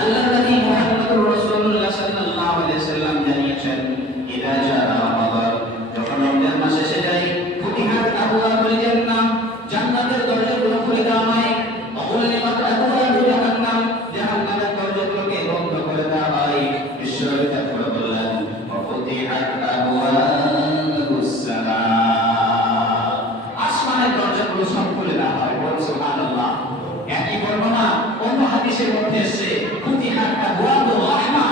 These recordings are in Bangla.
আল্লাহর নবী মুহাম্মদুর রাসূলুল্লাহ সাল্লাল্লাহু আলাইহি ওয়াসাল্লাম জানিয়েছেন, ইদা জাআ রমাদান, যখন রমজান মাস এসে যায়, ফুতিহাত আবওয়াবুল জান্নাহ, জান্নাতের দরজাগুলো খুলে দেওয়া হয়। ওয়াগুলিকাত আবওয়াবু জাহান্নাম, জাহান্নামের দরজাগুলোকে বন্ধ করে দেওয়া হয়। বিশ্বনবী তারপরে বললেন, ওয়াফুতিহাত আবওয়াবুস সামা, আসমানের দরজাগুলো সব খুলে দেওয়া হয়। সুবহানাল্লাহ। একই বর্ণনা অন্য হাদিসের মধ্যে এসেছে, ফুতিহাত আবওয়াবুর রাহমা,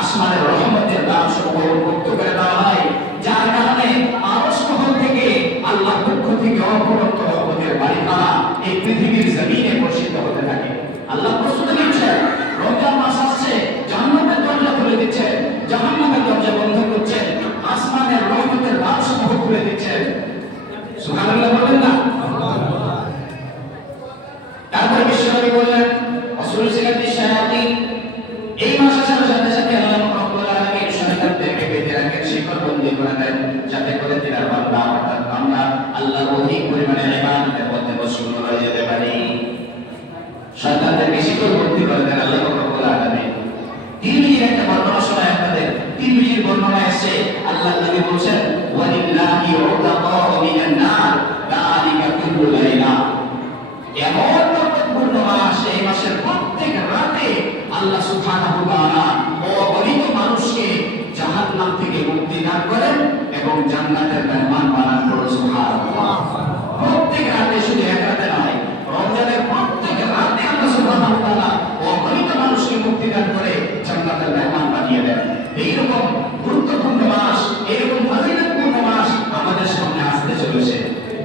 আসমানের রহমতের দ্বারসমূহ উন্মুক্ত করে দেওয়া হয়, যার কারণে আরশ মহল থেকে আল্লাহর পক্ষ থেকে অপরন্ত রহমতের বাড়িখানা এই পৃথিবীর জমিনে বর্ষিত হতে থাকে। আল্লাহ প্রস্তুতি নিচ্ছেন, রমজান মাস আসছে, জান্নাতের দরজা খুলে দিচ্ছেন, জাহান্নামের দরজা বন্ধ করছেন, আসমানের রহমতের দ্বারসমূহ খুলে দিচ্ছেন। সুবহানাল্লাহ বলেন না? তারপরে বিশ্বনবী বললেন, রাসূল সিরাতি শায়াতিন, এই মাস আসার সাথে সাথে আল্লাহ রাব্বুল আলামিন শয়তানদেরকে বেঁধে রাখেন, শিকলবন্দি করে দেন, যাতে করে তিনার বান্দা অর্থাৎ আমরা আল্লাহর অধিক পরিমাণে ইবাদতের মধ্যে মশগুল হয়ে যেতে পারি। শয়তানদেরকে শিকলবন্দি করে দেন আল্লাহ রাব্বুল আলামিন। তিরমিজির একটা বর্ণনা শোনায় আপনাদের। তিরমিজির বর্ণনা এসে আল্লাহর নবী বলেন, ওয়ালিল্লাহি উতাকাউ মিনান নার যালিকা কুল্লু লাইলা, এমন বরকতপূর্ণ মাস, এই মাসের প্রত্যেক রাতে আল্লাহ সুবহানাহু ওয়া তাআলা অগণিত মানুষকে জাহান্নাম থেকে মুক্তি দান করেন এবং জান্নাতের মেহমান বানান করেন। সুবহানাল্লাহ। প্রত্যেক রাতে, শুধু এক রাতে নয়, রমজানের প্রত্যেক রাতে আল্লাহ সুবহানাহু ওয়া তাআলা অগণিত মানুষকে মুক্তি দান করে জান্নাতের মেহমান বানিয়ে দেন। এইরকম গুরুত্বপূর্ণ মাস, এরকম ফজিলতপূর্ণ মাস আমাদের সামনে আসতে চলেছে।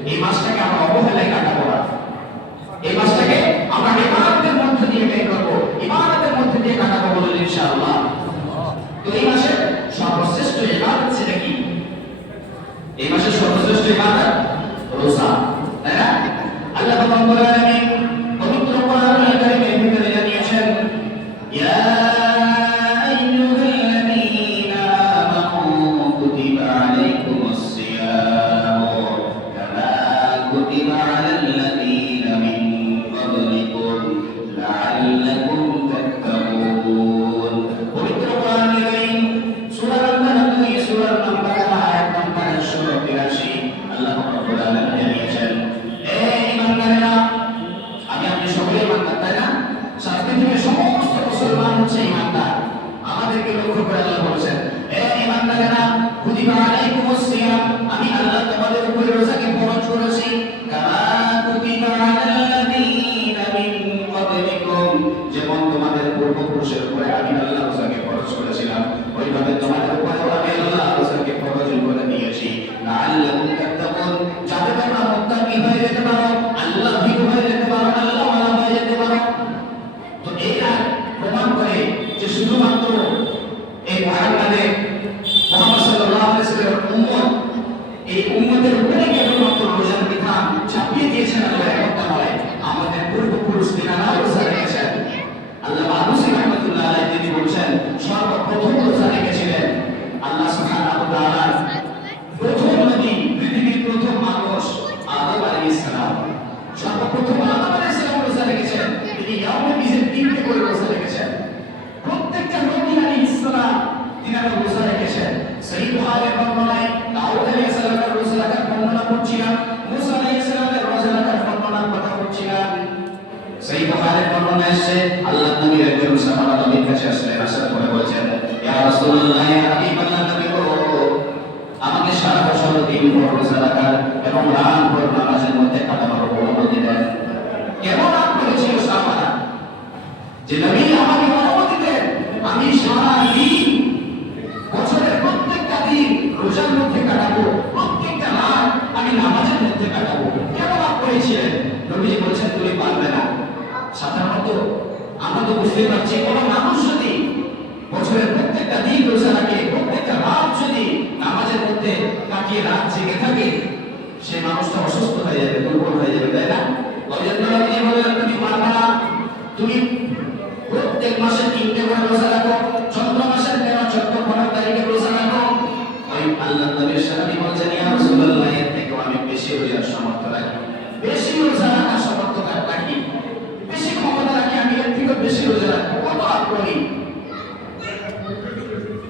এই মাসটাকে আমরা অবহেলায় কাটাবো না। এই মাসটাকে আমরা ইবাদতের মধ্যে দিয়ে বের করবো, ইবাদতের মধ্যে দিয়ে কাটাবো বলে ইনশাআল্লাহ। তো এই মাসের সর্বশ্রেষ্ঠ ইবাদত সেটা কি? এই মাসের সর্বশ্রেষ্ঠ ইবাদত রোজা, তাই না? আল্লাহ রাব্বুল আলামিন পবিত্র কোরআনুল কারীমের ভিতরে জানিয়েছেন, ইয়া আইয়ুহাল্লাযীনা আমানু কুতিবা আলাইকুমুস সিয়াম কামা কুতিবা আলাল লাযীনা মিন ক্বাবলিকুম লাআল্লাকুম তাত্তাকুন। পবিত্র কোরআনুল কারীম সূরা আল-বাকারা, সূরা আল-বাকারা আয়াত নম্বর 183, আল্লাহ রাব্বুল আলামিন জানিয়েছেন, হে ঈমানদারেরা, আমি আপনি সকলেই ঈমানদার, তাই না? সারা পৃথিবীর সমস্ত মুসলমান হচ্ছে ঈমানদার। আমাদেরকে লক্ষ্য করে আল্লাহ বলেছেন, হে ঈমানদারেরা, কুতিবা আলাইকুমুস সিয়াম, আমি আল্লাহ তোমাদের উপরে রোজাকে ফরজ করেছি, কামা কুতিবা আলাল লাযীনা মিন ক্বাবলিকুম, যেমন তোমাদের পূর্বপুরুষের উপরে আমি আল্লাহ রোজাকে ফরজ করেছিলাম, ওইভাবে তোমাদের উপরেও আমি আল্লাহ রোজাকে ফরজ করে দিয়েছি, লাআল্লাকুম তাত্তাকুন, যাতে তোমরা মুত্তাকি হয়ে যেতে পারো, আল্লাহ ভীরু হয়ে যেতে পারো, আল্লাহ ওয়ালা হয়ে যেতে পারো। তো এটা প্রমাণ করে যে শুধুমাত্র এই মুহাম্মদ সাল্লাল্লাহু আলাইহি ওয়াসাল্লামের উম্মত, এই উম্মতের উপরে কেবলমাত্র রোজার বিধান চাপিয়ে দিয়েছেন আল্লাহ, এমনটা নয়। আমাদের পূর্বপুরুষ তিনারাও রোজা রেখেছেন। আল্লাহ আলুসি রহমতুল্লাহ আলাইহি তিনি বলছেন, সর্বপ্রথম রোজা রেখেছিলেন আল্লাহ সুবহানাহু ওয়া তাআলা প্রথম নবী, পৃথিবীর প্রথম মানুষ আদম আলাইহিস সালাম। সর্বপ্রথম আদম আলাইহিস সালাম রোজা রেখেছেন। তিনি ইয়াউমে বিজের 3টে করে রোজা রেখেছেন। প্রত্যেকটা নবী আলাইহিস সালাম তিনারা রোজা রেখেছেন। সহিহ বুখারীর বর্ণনায় দাউদ আলাইহিস সালামের রোজা রাখার বর্ণনা করছিলাম, মুসা আলাইহিস সালামের রোজা রাখার বর্ণনার কথা করছিলাম। সহিহ বুখারীর বর্ণনায় এসেছে, আল্লাহর নবী একজন সাহাবা নবীর কাছে আসলেন, আসার পরে বলেছেন, ইয়া রাসূলুল্লাহ, ইয়া হাবিবাল্লাহ, নবী গো, আমাকে সারা বছর দিনভর রোজা রাখার এবং রাতভর নামাজের মধ্যে কাটানোর অনুমতি দেন। কেমন আগ্রহী ছিল সাহাবারা যে নবী আমাকে অনুমতি দেন, আমি সারা দিন, বছরের প্রত্যেকটা দিন রোজার মধ্যে কাটাবো, প্রত্যেকটা রাত আমি নামাজের মধ্যে কাটাবো। কেমন আগ্রহী ছিলেন? নবীজি বলছেন, তুমি পারবে না। সাধারণত আমরা তো বুঝতে পারছি, কোনো মানুষ যদি বছরের প্রত্যেকটা দিন রোজা রাখে, প্রত্যেকটা রাত যদি নামাজের মধ্যে কাটিয়ে রাত জেগে থাকে, সে মানুষটা অসুস্থ হয়ে যাবে, দুর্বল হয়ে যাবে, তাই না? ওই জন্য নবীজি বললেন, তুমি পারবে না। তুমি প্রত্যেক মাসে 3টে করে রোজা রাখো, চন্দ্র মাসের 13-14-15 তারিখে রোজা রাখো। ওই আল্লাহ নবীর সাহাবী বলছেন, ইয়া রাসূলুল্লাহ, এর থেকে আমি বেশি রোজার সামর্থ্য রাখি, বেশি রোজা রাখার সামর্থ্য রাখি, বেশি ক্ষমতা রাখি, আমি এর থেকে বেশি রোজা রাখবো। কত করি।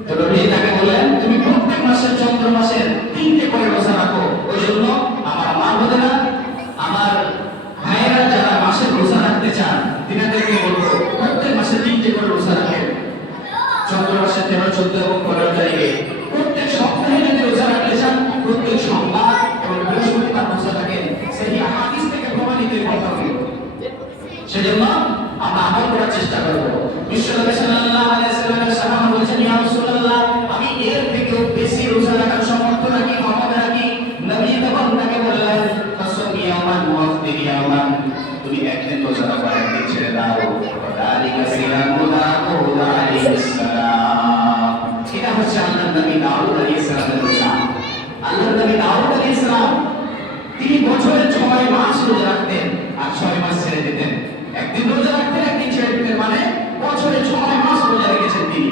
তো নবী তাকে বললেন তুমি প্রত্যেক মাসের চন্দ্র মাসের 3টে করে রোজা রাখো। ওই জন্য আমার মা বোনেরা, আমার ভাইয়েরা যারা মাসের রোজা রাখতে চান তিনাদেরকে বলবো প্রত্যেক মাসে 3টে করে রোজা রাখেন। চন্দ্র মাসের 13, 14 এবং 15 তারিখে প্রত্যেক সপ্তাহে যদি রোজা রাখতে চান প্রত্যেক সোমবার এবং বৃহস্পতিবার রোজা রাখেন। সেই হাদিস থেকে প্রমাণিত এই কথাগুলো। সেজন্য আমরা আমল করার চেষ্টা করব। বিশ্বনবী সাল্লাল্লাহু আলাইহি ওয়াসাল্লামের সাহাবা বলেছেন, ইয়া রাসূলুল্লাহ, আমি এর থেকেও বেশি রোজা রাখার সামর্থ্য রাখি, ক্ষমতা রাখি। নবী তখন তাকে বললেন, ফাসুম ইয়াওমান ওয়াফতির ইয়াওমান, তুমি একদিন রোজা রাখো, একদিন ছেড়ে দাও। যালিকা সিয়ামু দাউদ আলাইহিস সালাম। এটা হচ্ছে আল্লাহর নবী দাউদ আলাইহিস সালামের রোজা। আল্লাহর নবী দাউদ আলাইহিস সালাম তিনি বছরে 6 মাস রোজা রাখতেন আর 6 মাস ছেড়ে দিতেন। একদিন রোজা রাখতেন, একদিন ছেড়ে দিতেন, মানে বছরে 6 মাস রোজা রেখেছেন তিনি।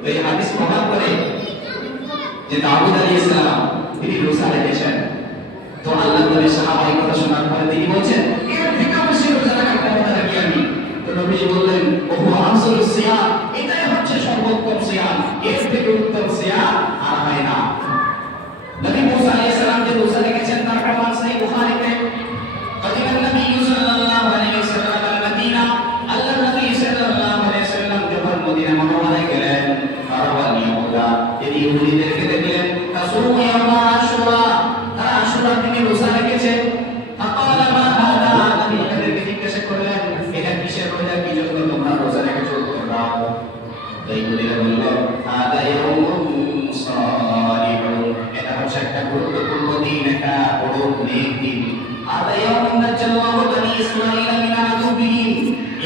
তো এই হাদিস প্রমাণ করে যে দাউদ আলাইহিস সালাম তিনি রোজা রেখেছেন। তো আল্লাহর নবী সাহাবা এই কথা শোনার পরে তিনি বলেন, এর থেকে বেশি রোজা রাখার ক্ষমতা রাখি আমি। তো নবীজি বললেন, ওহু আফজালুস সিয়াম, এটাই হচ্ছে সর্বোত্তম সিয়াম, এর থেকে উত্তম সিয়াম আর হয় না। নবী মুসা আলাইহিস সালাম যে রোজা রেখেছেন তার প্রমাণ সহিহ বুখারীতে। قدم النبي صلى الله عليه وسلم المدينة، الله النبي صلى الله عليه وسلم যখন মদিনা মুনাওয়ারায় গেলেন, ফারওয়াল ইয়াহুদা ইহুদিদেরকে দেখলেন তাসুমু ইয়াউমা আশুরা, তারা আশুরার দিনে রোজা রেখেছেন। ফাকালা মা হাদা, নবী তাদেরকে জিজ্ঞাসা করলেন, এটা কিসের রোজা, কি জন্য তোমরা রোজা রেখেছো? তোমরা ইহুদিরা বলল, হাদা ইয়াউমুন সালিহুন, এটা হচ্ছে একটা গুরুত্বপূর্ণ দিন, একটা বড় নেক দিন। هذا يوم نجى الله بني إسرائيل من عدوهم,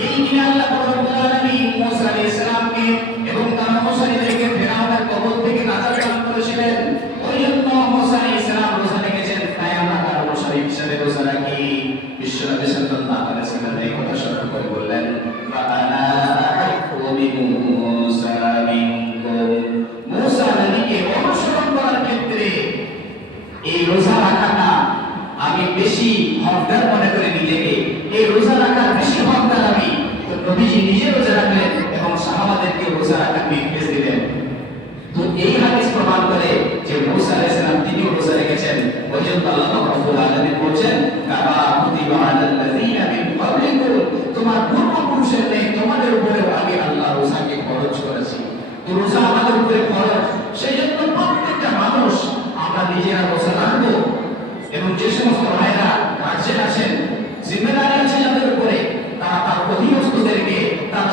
এই দিনে আল্লাহ রব্বুল আলামিন মুসা আলাইহিস সালামকে এবং তার অনুসারীদেরকে ফিরআউনের কবল থেকে নাজাত দান করেছিলেন। ওই জন্য মুসা আলাইহিস সালাম রোজা রেখেছেন, তাই আমরা তার অনুসারী হিসেবে রোজা রাখি। বিশ্বনবী সাল্লাল্লাহু আলাইহি ওয়াসাল্লাম এই কথা স্মরণ করে বললেন, ফাআনা আহাক্কু বিমূসা মিনকুম, মুসা নবীকে অনুসরণ করার ক্ষেত্রে এই রোজা রাখাটা আমি বেশি হকদার মনে করি নিজেকে, এই রোজা রাখার বেশি হকদার আমি। তো নবীজি নিজে রোজা রাখলেন এবং সাহাবাদেরকে রোজা রাখার নির্দেশ দিলেন। তো এই হাদিস প্রমাণ করে যে মুসা আলাইহিস সালাম তিনিও রোজা রেখেছেন। ওই জন্য আল্লাহ রাব্বুল আলামিন বলেন, কামা কুতিবা আলাল লাযিনা মিন ক্বাবলিকুম, তোমার পূর্বপুরুষের নেই তোমাদের উপরে আমি আল্লাহ রোজাকে ফরজ করেছি। তো রোজা আমাদের উপরে ফরজ, সেই জন্য প্রত্যেকটা মানুষ আমরা নিজেরা রোজা রাখবো। এবং যে সমস্ত ভাইরা রাজ্যে আছেন, জিম্মেদারি আছে যাদের উপরে, তারা তার অধীনস্থদেরকে, তার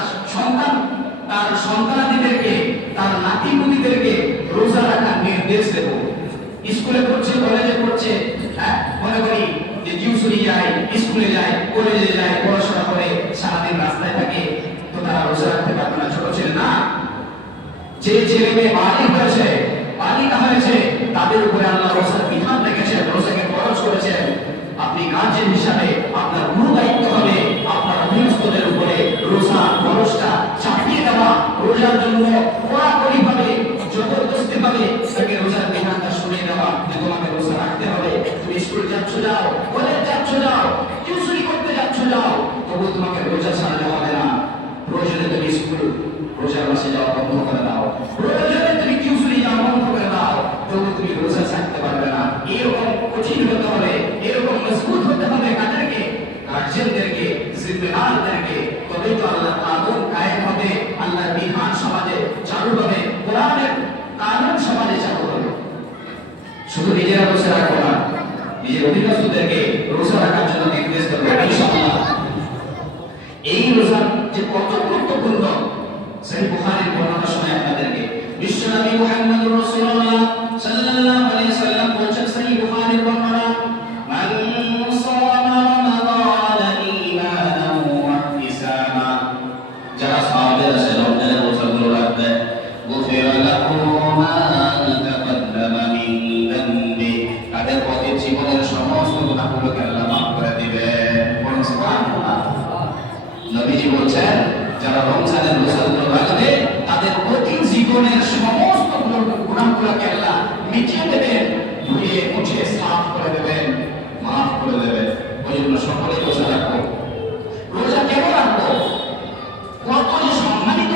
সন্তানাদিদেরকে, তার নাতিপুতিদেরকে রোজা রাখার নির্দেশ দেব। স্কুলে পড়ছে, কলেজে পড়ছে, মনে করি যে টিউশনি যায়, স্কুলে যায়, কলেজে যায়, পড়াশোনা করে সারাদিন রাস্তায় থাকে, তো তারা রোজা রাখতে পারবে না। ছোট ছেলে না, যে ছেলে মেয়ে বালিকা হয়েছে তাদের উপরে আল্লাহ রোজার বিধান রেখেছেন, রোজাকে ফরজ করেছেন। আপনি গার্জিয়ান হিসাবে আপনার গুরু দায়িত্ব হবে আপনার অধীনস্থদের উপরে রোজা ফরজটা চাপিয়ে দেওয়া, রোজার জন্য কড়াকড়ি ভাবে জবরদস্তি ভাবে তাকে রোজার বিধানটা শুনিয়ে দেওয়া যে তোমাকে রোজা রাখতে হবে। তুমি স্কুল যাচ্ছ যাও, কলেজ যাচ্ছ যাও, টিউশনি করতে যাচ্ছ যাও, তবু তোমাকে রোজা ছাড়তে হবে না। প্রয়োজনে তুমি স্কুল রোজার মাসে যাওয়া বন্ধ করে দাও, প্রয়োজনে তুমি টিউশনি যাওয়া বন্ধ করে দাও, তবু তুমি রোজা ছাড়তে পারবে না। এরকম কঠিন হতে হবে, এরকম মজবুত হতে হবে কাদেরকে? গার্জিয়ানদেরকে, জিম্মেদারদেরকে। তবেই তো আল্লাহ কানুন কায়েম হবে, আল্লাহর বিধান সমাজে চালু হবে, কোরআনের কানুন সমাজে চালু হবে। শুধু নিজেরা রোজা রাখবো না, নিজের অধীনস্থদেরকে রোজা রাখার জন্য নির্দেশ দেবো ইনশাআল্লাহ। এই রোজা যে কত গুরুত্বপূর্ণ সহিহ বুখারীর বর্ণনা শোনাই আপনাদেরকে। বিশ্বনবী মুহাম্মদুর রাসূলুল্লাহ সাল্লাল্লাহু আলাইহি ওয়াসাল্লাম বলেছেন, সহিহ বুখারীর বর্ণনা, মান সামা রমাদান ঈমানান ওয়া ইহতিসাবা, যারা সাহাবাদের সাথে রমজানের রোজাগুলো রাখবে, গুফিরা লাহু মা তাকাদ্দামা মিন যামবি, তাদের অতীত জীবনের সমস্ত গুনাহগুলোকে আল্লাহ মাফ করে দিবেন। বলুন সুবহানাল্লাহ। নবীজি বলছেন, যারা রমজানের রোজাগুলো রাখবে তাদের অতীত জীবনের সমস্ত গুনাহগুলোকে আল্লাহ মিটিয়ে দেবেন, ধুয়ে মুছে সাফ করে দেবেন, মাফ করে দেবেন। ওই জন্য সকলে রোজা রাখবো। রোজা কেন রাখবো? কত যে সম্মানিত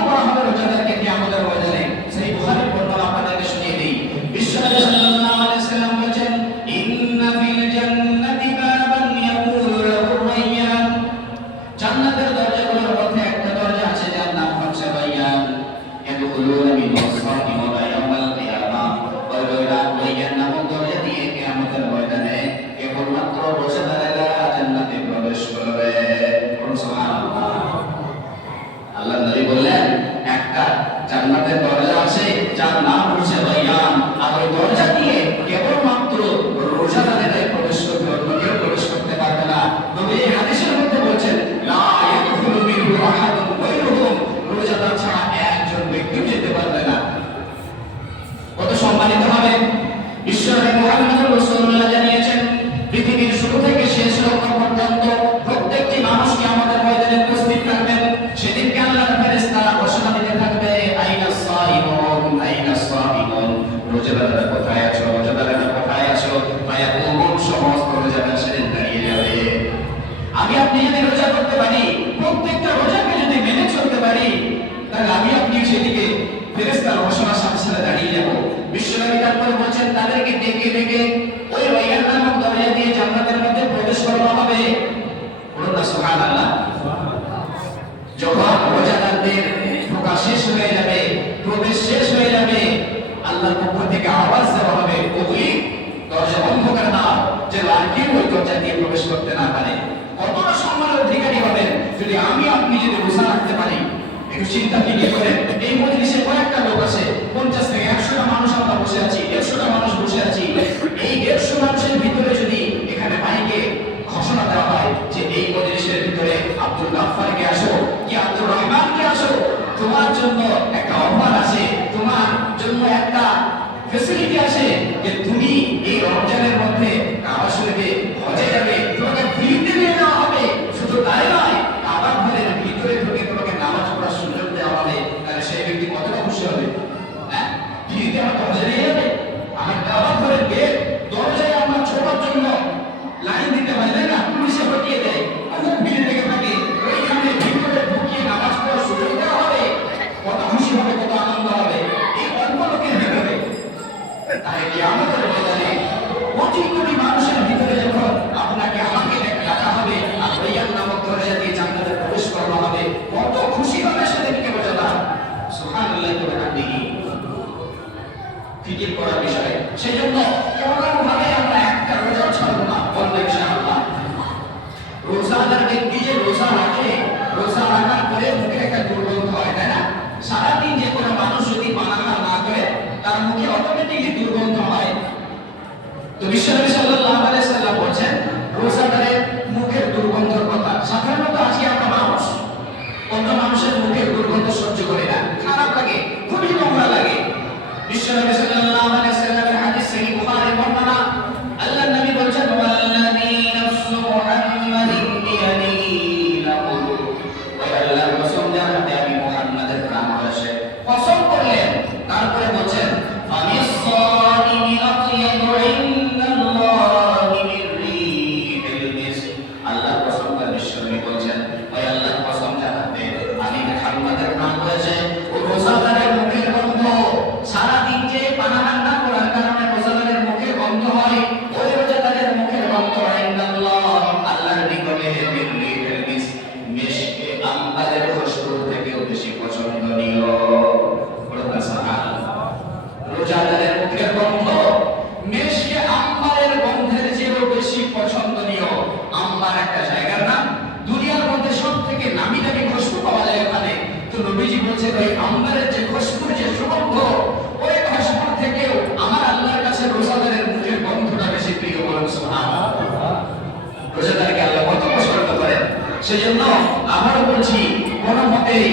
আল্লাহ নবী বললেন, একটা জান্নাতের দরজা আছে যার নাম হচ্ছে রায়্যান, আর ওই দরজা দিয়ে কেবলমাত্র রোজাদারেরাই প্রবেশ করতে পারবে, অন্য কেউ প্রবেশ করতে পারবে না। নবী এই হাদিসের মধ্যে বলছেন, লা ইয়াদখুলু মিনহু আহাদুন গায়রুহুম, রোজাদার ছাড়া একজন ব্যক্তিও যেতে পারবে না। কত সম্মানিত হবে! বিশ্বনবী মুহাম্মদুর রাসূলুল্লাহ জানিয়েছেন, পৃথিবীর শুরু থেকে শেষ লগ্ন পর্যন্ত প্রত্যেকটি মানুষকে আমাদের ময়দানে উপস্থিত থাকবেন। সেদিনকে আল্লাহর ফেরেশতারা ঘোষণা দিতে থাকবে, আইনাস সাইমুন আইনাস সাইমুন, রোজাদাররা কোথায় আছো, রোজাদাররা কোথায় আছো? ফায়াকুমুন, সমস্ত রোজাদার সেদিন দাঁড়িয়ে যাবে। আমি আপনি যদি রোজা করতে পারি, প্রত্যেকটা রোজাকে যদি মেনে চলতে পারি, তাহলে আমি আপনি সেদিকে ফেরেশতার ঘোষণার সাথে সাথে দাঁড়িয়ে যাব। বিশ্বনবী তারপরে বলছেন, তাদেরকে ডেকে ডেকে ওই রায়্যান নামক দরজা দিয়ে জান্নাতের মধ্যে প্রবেশ করানো হবে। বলুন না সুবহানাল্লাহ। যখন রোজাদারদের ঢোকা শেষ হয়ে যাবে, প্রবেশ শেষ হয়ে যাবে, আল্লাহর পক্ষ থেকে আওয়াজ দেওয়া হবে, ওই দরজা বন্ধ করে দাও, যে আর কেউ ওই দরজা দিয়ে প্রবেশ করতে না পারে। কতটা সম্মানের অধিকারী হবেন যদি আমি আপনি যদি রোজা রাখতে পারি। একটু চিন্তা ফিকির করেন, এই মজলিসে কয়েকটা লোক আছে, 50 থেকে 100টা মানুষ আমরা বসে আছি, 150টা মানুষ বসে আছি। এই 150 মানুষের ভিতরে যদি এখানে মাইকে ঘোষণা দেওয়া হয় যে এই মজলিসের ভিতরে আব্দুল গাফফারকে আসো, কি আব্দুল রহমানকে আসো, তোমার জন্য একটা অফার আছে, তোমার জন্য একটা ফ্যাসিলিটি আছে যে তুমি এই রমজানের মধ্যে কাবা শরীফে হজে যাবে, তোমাকে ফ্রিতে নিয়ে নেওয়া হবে। শুধু তাই নয়, কাবা ঘরের ভিতরে ঢুকে তোমাকে নামাজ পড়ার সুযোগ দেওয়া হবে। তাহলে সেই ব্যক্তি কতটা খুশি হবে? হ্যাঁ, ফ্রিতে আমাকে হজে নিয়ে যাবে। আমার কাবা ঘরের গেট দরজায় আমরা ছোটার জন্য লাইন দিতে হয়, তাই না? পুলিশে হটিয়ে দেয়, আমরা ভিড়ে লেগে থাকি, ওইখানে ভিতরে ঢুকিয়ে নামাজ পড়ার সুযোগ দেওয়া হবে। কত খুশি হবে, কত আনন্দ হবে এই অল্প লোকের ভিতরে। তাই কিয়ামতের ময়দানে কোটি কোটি মানুষের ভিতরে যখন আপনাকে আমাকে ডাকা হবে, আর রায়্যান নামক দরজা দিয়ে জান্নাতে প্রবেশ করানো হবে, কত খুশি হবে সেদিনকে রোজাদার। সুবহানাল্লাহ ওয়া বিহামদিহি। ফিকির করার বিষয়। সেই জন্য কোনোভাবে আমরা একটা রোজা ছাড়বো না, বলবো ইনশাআল্লাহ। রোজাদার ব্যক্তি যে রোজা রাখে, রোজা রাখার পরে মুখে একটা দুর্গন্ধ হয়, তাই না? সারাদিন যে কোনো মানুষ যদি পানাহার না করে, তার মুখে অটোমেটিকলি দুর্গন্ধ হয়। তো বিশ্বনবী সাল্লাল্লাহু আলাইহি সাল্লাম বলেন, রোজাদারের মুখের দুর্গন্ধের কথা। সাধারণত আজকে আমরা মানুষ অন্য মানুষের মুখের দুর্গন্ধ সহ্য করি না, খারাপ লাগে, খুবই নোংরা লাগে। বিশ্বনবী সাল্লাল্লাহু আলাইহি সাল্লামের হাদিস সহিহ বুখারীর বর্ণনা, আল্লাহর নবী বলেন, ওয়াল্লাযী নাফসু মুহাম্মাদিন বিয়াদিহি লাকুল, ওই আল্লাহর কসম যার হাতে আমি মুহাম্মাদের প্রাণ রয়েছে, কসম করলেন। তারপরে বলেন, ফামিস-সাইমি আতয়াবু ইনদাল্লাহি মির রিহিল মিস্ক, আল্লাহর কসম করে বিশ্বনবী বলেন, ওই আল্লাহর কসম যার হাতে আমি মুহাম্মাদের প্রাণ রয়েছে, ও রোজাদারের মুখের গন্ধ, সারাদিন যে পানাহার না করার কারণে রোজাদারের মুখে গন্ধ হয়, ওই রোজাদারের মুখের গন্ধ ইনদাল্লাহ, আল্লাহর নিকটে মির রিহিল মিস্ক, মিশকে আম্বারের খুশবুর থেকেও বেশি পছন্দনীয়। রোজাদারের মুখের গন্ধ মিশকে আম্বারের গন্ধের চেয়েও বেশি পছন্দনীয়। আম্বার একটা জায়গার নাম, দুনিয়ার মধ্যে সবথেকে নামি দামি খুশবু পাওয়া যায় ওখানে। তো নবীজি বলছেন, ওই আম্বারের যে খুশবু, যে সুগন্ধ, ওই খুশবুর থেকেও আমার আল্লাহর কাছে রোজাদারের মুখের গন্ধটা বেশি প্রিয়। বলেন সুবহানাল্লাহ। রোজাদারকে আল্লাহ কত পছন্দ করেন। সেজন্য আবারও বলছি, কোনো মতেই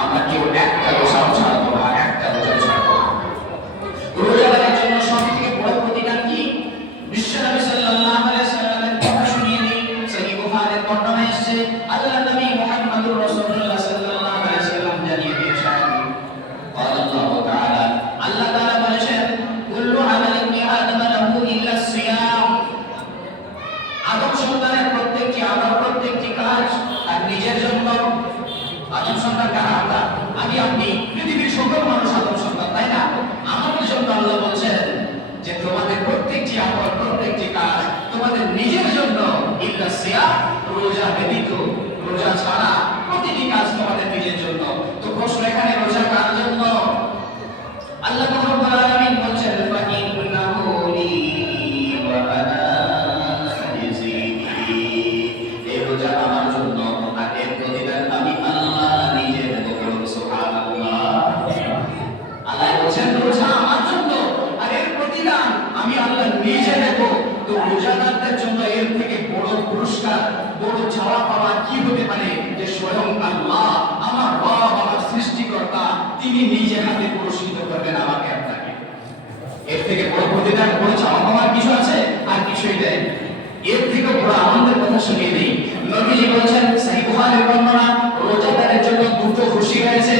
আমরা কেউ একটা রোজাও ছাড়বো না, একটা রোজাও ছাড়বো না। রোজাদারের জন্য সবথেকে বড় প্রতিদান কি? বিশ্বনবী সাল্লাল্লাহু আলাইহি সাল্লামের কথা শুনিয়ে দিই। সহিহ বুখারীর বর্ণনায় এসেছে, আল্লাহর নবী মুহাম্মদুর রাসূলুল্লাহ সাল্লাল্লাহু আলাইহি সাল্লাম জানিয়ে দিয়েছেন, আল্লাহু তাআলা, আল্লাহ তাআলা বলেছেন, কুল্লু আমালি ইবনি আদম লাহু ইল্লা সিয়াম, আদম সন্তানের প্রত্যেকটি আমল, প্রত্যেকটি কাজ তার নিজের জন্য। আদম সন্তান কারা? আমরা, আমি আপনি, পৃথিবীর সকল মানুষ আদম সন্তান, তাই না? আমাদের জন্য আল্লাহ বলছেন যে তোমাদের প্রত্যেকটি আমল, প্রত্যেকটি কাজ তোমাদের নিজের জন্য, ইল্লা সিয়াম, রোজা ব্যতীত, রোজা ছাড়া প্রতিটি কাজ তোমাদের নিজের জন্য। তো প্রশ্ন এখানে, রোজা কার জন্য? আল্লাহ রাব্বুল আলামিন বলছেন, ফাইন্নাহু লি ওয়া আনা আজজি বিহি, এই রোজা আমার জন্য, আর এর প্রতিদান আমি আল্লাহ তিনি নিজে হাতে পুরস্কৃত করবেন আমাকে আপনাকে। এর থেকে বড় প্রতিদান, বড় চাওয়া পাওয়ার কিছু আছে? আর কিছুই নেই। এর থেকে বড় আনন্দের কথা শুনিয়ে নেই। নবীজি বলেছেন, সহিহ বুখারীর বর্ণনা, রোজাদারের জন্য দুটো খুশি রয়েছে।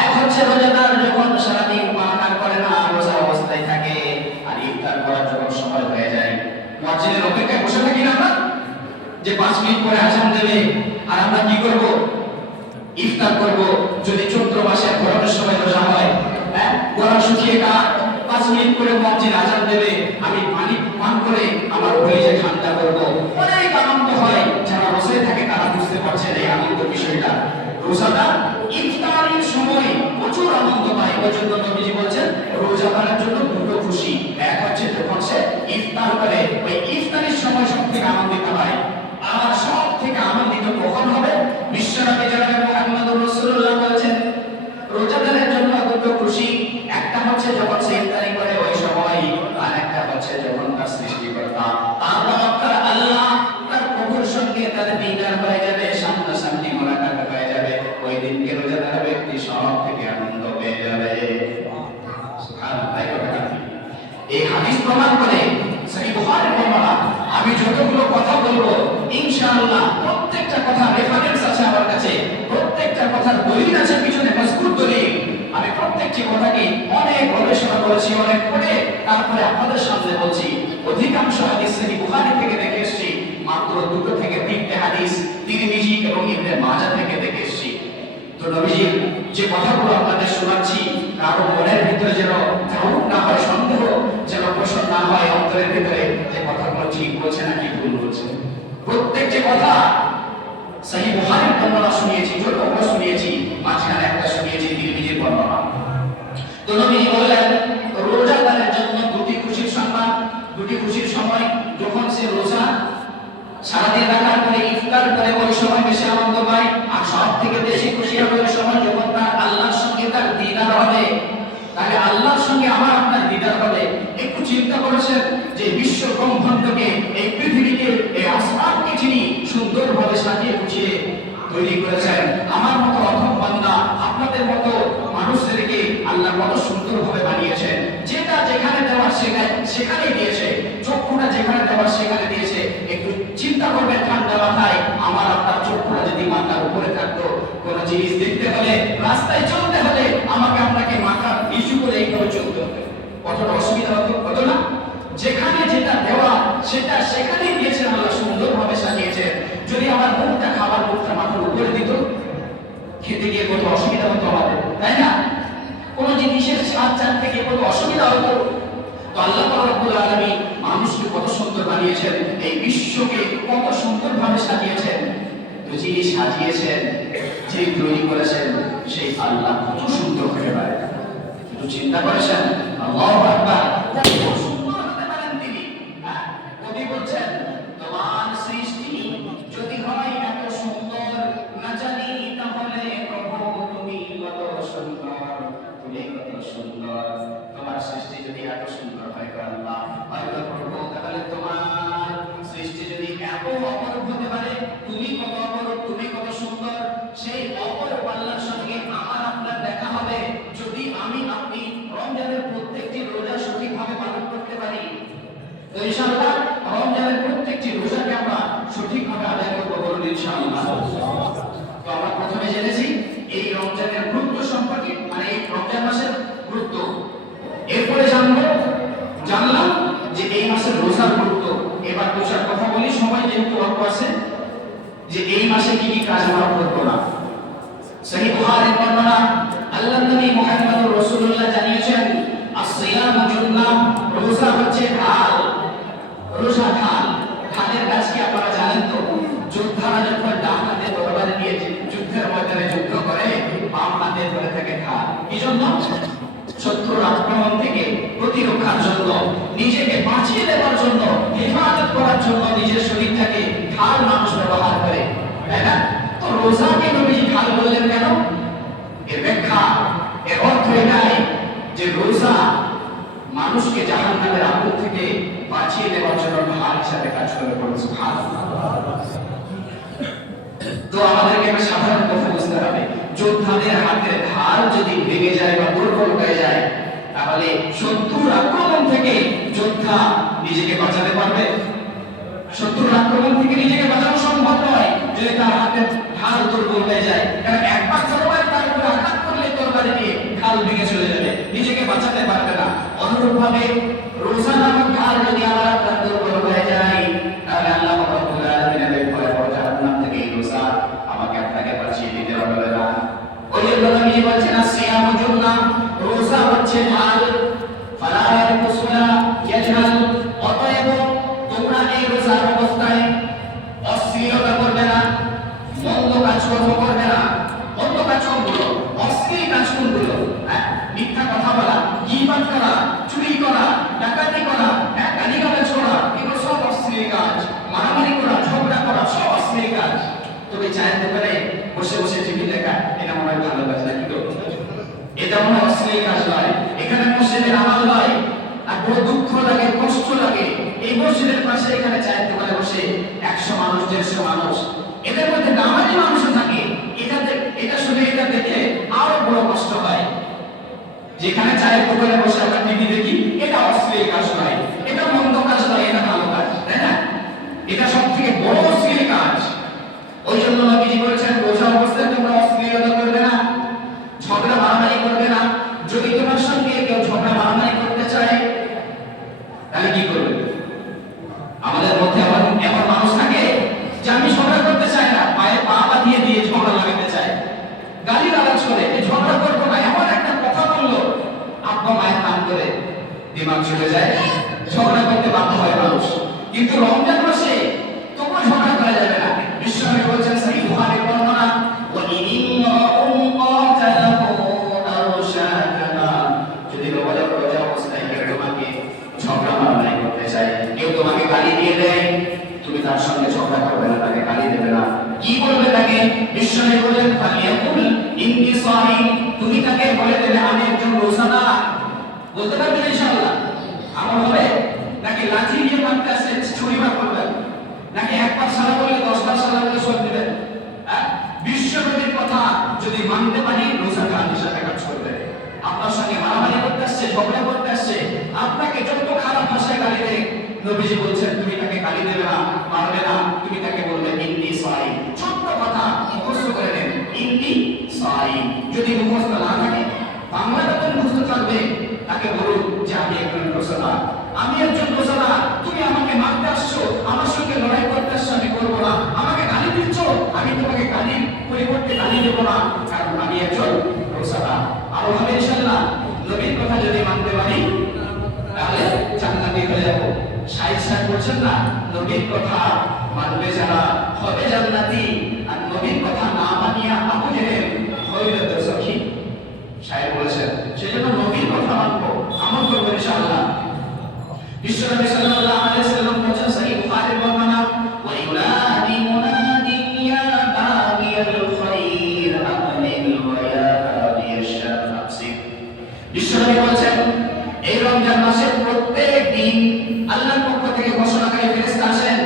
এক হচ্ছে রোজাদার যখন সারাদিন পানাহার করে না, রোজা অবস্থায় থাকে, আর ইফতার করার যখন সময় হয়ে যায়, মসজিদের অপেক্ষায় বসে থাকি না আমরা, যে 5 মিনিট পরে আজান দেবে, আর আমরা কি করব? ইফতার করব। যদি চৈত্র মাসে গরমের সময় রোজা হয়, হ্যাঁ, গলা শুকিয়ে 5 মিনিট করে মসজিদ আজান দেবে, আমি পানি পান করে আমার কলিজা ঠান্ডা করব। অনেক আনন্দ হয়। যারা বসে থাকে তারা বুঝতে পারছেন এই আনন্দ বিষয়টা। রোজাদার ইফতারের সময় প্রচুর আনন্দ পায়। ওই জন্য নবীজি বলছেন, রোজাদারের জন্য দুটো খুশি। এক হচ্ছে যখন সে ইফতার করে, ওই ইফতারের সময় সবথেকে আনন্দিত হয়। আর সব থেকে আনন্দিত কখন হবে? বিশ্বনবী জনাবে মুহাম্মদুর রাসূলুল্লাহ বলেছেন, রোজাদারের জন্য দুটো খুশি। একটা হচ্ছে যখন সে ইফতারি করে ওই সময়, আর একটা হচ্ছে যখন তার সৃষ্টিকর্তা তার আল্লাহ তার প্রভুর সঙ্গে তার দিদার হয়ে যাবে, সামনাসামনি মোলাকাত হয়ে যাবে। ওই দিনকে রোজাদার ব্যক্তি সব থেকে আনন্দ পেয়ে যাবে। সুবহানাল্লাহ। এই হাদিস প্রমাণ করে সহিহ বুখারীর বর্ণনা। আমি যতগুলো কথা বলবো ইনশাআল্লাহ প্রত্যেকটা কথা রেফারেন্স আছে আমার কাছে, প্রত্যেকটা কথার দলিল আছে, পিছনে মজবুত দলিল। আমি প্রত্যেকটি কথাকে অনেক গবেষণা করেছি, অনেক পড়ে তারপরে আপনাদের সামনে বলছি। অধিকাংশ হাদিস সহিহ বুখারী থেকে দেখে এসেছি, মাত্র 2 থেকে 3টে হাদিস তিরমিজি এবং ইবনে মাজাহ থেকে দেখে এসেছি। তো নবীজির যে কথাগুলো আপনাদের শোনাচ্ছি, কারো মনের ভিতরে যেন ধারণ না হয়, সন্দেহ যেন পোষণ না হয় অন্তরের ভিতরে, যে কথাগুলো ঠিক বলছে নাকি ভুল বলছে। প্রত্যেকটি কথা সহিহ বুখারীর বর্ণনা শুনিয়েছি, যতগুলো শুনিয়েছি, মাঝখানে একটা শুনিয়েছি তিরমিজির বর্ণনা। তো নবী বললেন, রোজাদারের জন্য দুটি খুশির সংবাদ, দুটি খুশির সময়। যখন সে রোজা সারাদিন রাখার পরে ইফতার করে ওই সময় বেশি আনন্দ পায়। আর সব থেকে বেশি খুশি হবে ওই সময় যখন তার আল্লাহর সঙ্গে তার দিদার হবে। তাহলে আল্লাহর সঙ্গে আমার আপনার দিদার হবে। একটু চিন্তা করেছেন যে বিশ্ব ব্রহ্মাণ্ডকে, এই পৃথিবীকে, এই আসমানকে যিনি সুন্দরভাবে সাজিয়ে গুছিয়ে তৈরি করেছেন, আমার মতো অধম বান্দা, আপনাদের মতো মানুষদেরকে আল্লাহ কত সুন্দরভাবে বানিয়েছেন। যেটা যেখানে দেওয়ার সেখানেই দিয়েছে, চক্ষুটা যেখানে দেওয়ার সেখানে দিয়েছে। একটু চিন্তা করবেন ঠান্ডা মাথায়, আমার আপনার চক্ষুটা যদি মাথার উপরে থাকতো, কোন জিনিস দেখতে হলে, রাস্তায় চলতে হলে আমাকে আপনাকে মাথা নিচু করে এইভাবে চলতে হবে, কতটা অসুবিধা হতো, কত না? যেখানে যেটা দেওয়া সেটা সেখানেই দিয়েছেন আল্লাহ, সুন্দরভাবে সাজিয়েছেন। যদি আমার মুখটা, খাবার মুখটা মাথার উপরে দিত, খেতে গিয়ে কত অসুবিধা হতো আমাদের, তাই না? কোন জিনিসের স্বাদ জানতে গিয়ে কত অসুবিধা হতো। তো আল্লাহ রাব্বুল আলামিন মানুষকে কত সুন্দর বানিয়েছেন, এই বিশ্বকে কত সুন্দরভাবে সাজিয়েছেন। তো যিনি সাজিয়েছেন, যে তৈরি করেছেন, সেই আল্লাহ কত সুন্দর হতে পারে। একটু চিন্তা করেছেন? আল্লাহু আকবার, কত সুন্দর হতে পারেন তিনি। কবি বলছেন, তোমার সৃষ্টি যদি হয় এত সুন্দর, না জানি তাহলে প্রভু তুমি কত সুন্দর, তুমি কত সুন্দর। তোমার সৃষ্টি যদি এত সুন্দর হয় আল্লাহ, হয়তো প্রভু তাহলে তোমার সৃষ্টি যদি এত অপরূপ হতে পারে, তুমি কত অপরূপ, তুমি কত সুন্দর। সেই অপরূপ আল্লাহর সঙ্গে আমার আপনার দেখা হবে যদি আমি আপনি রমজানের প্রত্যেকটি রোজা সঠিকভাবে পালন করতে পারি। তো ইনশাআল্লাহ রমজানের প্রত্যেকটি রোজাকে আমরা সঠিকভাবে আদায় করব, বলুন ইনশাআল্লাহ। তো আমরা প্রথমে জেনেছি এই রমজানের গুরুত্ব সম্পর্কে, মানে এই রমজান মাসের গুরুত্ব। এরপরে জানলাম যে এই মাসের রোজার গুরুত্ব। এবার রোজার কথা বলি, সময় যেহেতু অল্প আছে, যে এই মাসে কি কি কাজ আমরা করব না। সহিহ বুখারীর বর্ণনা, আল্লাহর নবী মুহাম্মদুর রাসূলুল্লাহ জানিয়েছেন, as-সিয়ামু জুন্নাহ, রোজা হচ্ছে ঢাল। রোজা ঢাল। ঢালের কাজ কি আপনারা জানেন? তো যোদ্ধারা যখন ডান হাতে তরবারি নিয়ে যুদ্ধের ময়দানে যুদ্ধ করে, বাম হাতে ধরে থাকে ঢাল। কি জন্য? শত্রুর আক্রমণ থেকে প্রতিরক্ষার জন্য, নিজেকে বাঁচিয়ে দেওয়ার জন্য, হেফাজত করার জন্য নিজের শরীরটাকে ঢাল মানুষ ব্যবহার করে, তাই না? তো রোজাকে নবীজি ঢাল বললেন কেন? এর ব্যাখ্যা, এর অর্থ এটাই যে রোজা মানুষকে জাহান্নামের আগুন থেকে বাঁচিয়ে দেওয়ার জন্য ঢাল হিসাবে কাজ করে। সুবহানাল্লাহ। তো আমাদেরকে একটা সাধারণ কথা বুঝতে হবে, যোদ্ধাদের হাতে হাতের ঢাল যদি ভেঙে যায় বা দুর্বল হয়ে যায়, তাহলে শত্রুর আক্রমণ থেকে যোদ্ধা নিজেকে বাঁচাতে পারবে? শত্রুর আক্রমণ থেকে নিজেকে বাঁচানো সম্ভব নয় যদি তার হাতের ঢাল দুর্বল হয়ে যায়। কারণ একবার তরবারি তার উপরে আঘাত করলে তরবারি দিয়ে ঢাল ভেঙে চলে যাবে, নিজেকে বাঁচাতে পারবে না। অনুরূপভাবে রোজা নামক ঢাল যদি আমার আপনার দুর্বল হয়ে যায়, তাহলে আল্লাহ রাব্বুল আলামিনের ভয় জাহান্নাম থেকে এই রোজা আমাকে আপনাকে বাঁচিয়ে দিতে পারবে না। ওই জন্য নবী বলছেন আসিয়ামু জুন্নাহ, রোজা হচ্ছে ঢাল। ফালা ইয়ারকুসুনা ইয়াজহাল, অতএব তোমরা এই রোজার অবস্থায় অশ্লীলতা করবে না, মন্দ কাজকর্ম করবে না। মন্দ কাজ কোনগুলো? অশ্লীল কাজ কোনগুলো? মিথ্যা কথা বলা, গীবত করা, চুরি করা, ডাকাতি করা, গালিগালাজ করা, এগুলো সব অশ্লীল কাজ। মারামারি করা, ঝগড়া করা, সব অশ্লীল কাজ। তবে চায়ের দোকানে বসে বসে টিভি দেখা, এটা মনে হয় ভালো কাজ নাকি? এটা মনে হয় অশ্লীল কাজ নয়। এখানে মসজিদের আমাল হয়, আর বড় দুঃখ লাগে, কষ্ট লাগে। এই মসজিদের পাশে এখানে চায়ের দোকানে বসে 100 মানুষ, 150 মানুষ, এদের মধ্যে নামাজি মানুষও থাকে। এটা শুনে এটা দেখে আরো বড় কষ্ট হয়। যেখানে চায়ের দোকানে বসে আমরা টিভি দেখি, এটা অশ্লীল কাজ নয়, এটা মন্দ কাজ নয়, এটা ভালো কাজ, তাই না? এটা সবথেকে বড় অশ্লীল কাজ। ওই জন্য নবীজি বলেছেন রোজা অবস্থায় তোমরা অশ্লীলতা করবে না, ঝগড়া মারামারি করবে না। যদি তোমার সঙ্গে কেউ ঝগড়া মারামারি করতে চায়, তাহলে কি করবে? আমাদের মধ্যে এমন মানুষ থাকে যে আমি ঝগড়া করতে চাই না, পায়ে পা বাঁধিয়ে দিয়ে ঝগড়া লাগাতে চায়, গালি গালাজ করে, ঝগড়া করবো না, এমন একটা কথা বললো আব্বা মায়ের নাম করে দিমাগ চলে যায়, ঝগড়া করতে বাধ্য হয় মানুষ। কিন্তু রমজান মাসে তবুও ঝগড়া করা যাবে না। বিশ্বনবী বলেছেন সহিহ বুখারীর বর্ণনা, ওয়া ইনিমরাউন ক্বাতালাহু আও শাতামা, যদি রোজা অবস্থায় কেউ তোমাকে ঝগড়া মারামারি করতে চায়, কেউ তোমাকে গালি দিয়ে দেয়, তুমি তার সঙ্গে ঝগড়া করবে না, তাকে গালি দেবে না। কি বলবে তাকে? বিশ্বনবী বলেন ফালিয়াকুল ইন্নী সাইম, তুমি তাকে বলে দেবে আমি একজন রোজাদার। বলতে পারবেন ইনশাআল্লাহ? আমার হবে নাকি লাঠি দিয়ে মারতে আসে ছুরি মার করবেন, নাকি একবার সালা বলে 10 বার সালা বলে সব দিবেন? বিশ্বনবীর কথা যদি মানতে পারি, রোজাটা হিসাবে কাজ করবে। আপনার সঙ্গে মারামারি করতে আসছে, ঝগড়া করতে আসছে, আপনাকে যত খারাপ ভাষায় গালি দেয়, নবীজি বলছেন তুমি তাকে গালি দেবে না, মারবে না, তুমি তাকে বলবে ইন্নী সাইম। ছোট্ট কথা মুখস্থ করে নেন, ইন্নী সাইম। যদি মুখস্থ না থাকে, বাংলাটা তো মুখস্থ থাকবে, তাকে বলুন যে আমি একজন রোজাদার, আমি একজন রোজাদার, তুমি আমাকে মারতে আসছো, আমার সঙ্গে লড়াই করতে আসছো, আমি করবো না। আমাকে গালি দিচ্ছ, আমি তোমাকে গালির পরিবর্তে গালি দেবো না, কারণ আমি একজন রোজাদার। আরো হবে ইনশাআল্লাহ। নবীর কথা যদি মানতে পারি, তাহলে জান্নাতি হয়ে যাব। শাইখ সাহেব বলছেন না, নবীর কথা মানবে যারা হবে জান্নাতি, আর নবীর কথা না মানিয়া আবু জেহেল হইবে দোজখী। শাইখ বলেছেন সেজন্য নবীর কথা মানবো, আমল করবো ইনশাআল্লাহ। বিশ্বনবী সাল্লাল্লাহু আলাইহি ওয়াসাল্লাম বলেছেন সহিহ বুখারীর বর্ণনা, ওয়া ইউনাদি মুনাদিন ইয়া বাগিয়াল খায়র আকমিল ওয়া ইয়া বাগিয়াশ শার আকসির। বিশ্বনবী বলেছেন এই রমজান মাসে প্রত্যেক দিন আল্লাহর পক্ষ থেকে ঘোষণাকারী ফেরেশতা আসেন,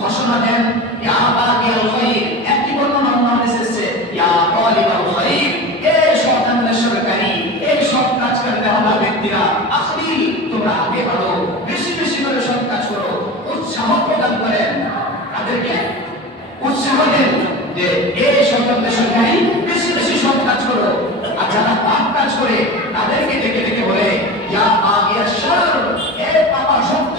ঘোষণা দেন ইয়া বাগিয়াল খায়র। একটি বর্ণনা অন্যভাবে এসেছে ইয়া তালিবাল খায়র, এই সদান্বেষণকারী, এই সৎ কাজ করতে হওয়া ব্যক্তিরা, আখরিল তোমরা আগে বাড়ো, বেশি বেশি করে সৎ কাজ করো। উৎসাহ প্রদান করেন, তাদেরকে উৎসাহ দেন যে এই সদান্বেষণকারী বেশি বেশি সৎ কাজ করো। আর যারা পাপ কাজ করে তাদেরকে ডেকে ডেকে বলে ইয়া বাগিয়াশ শার, এ পাপা সত্য,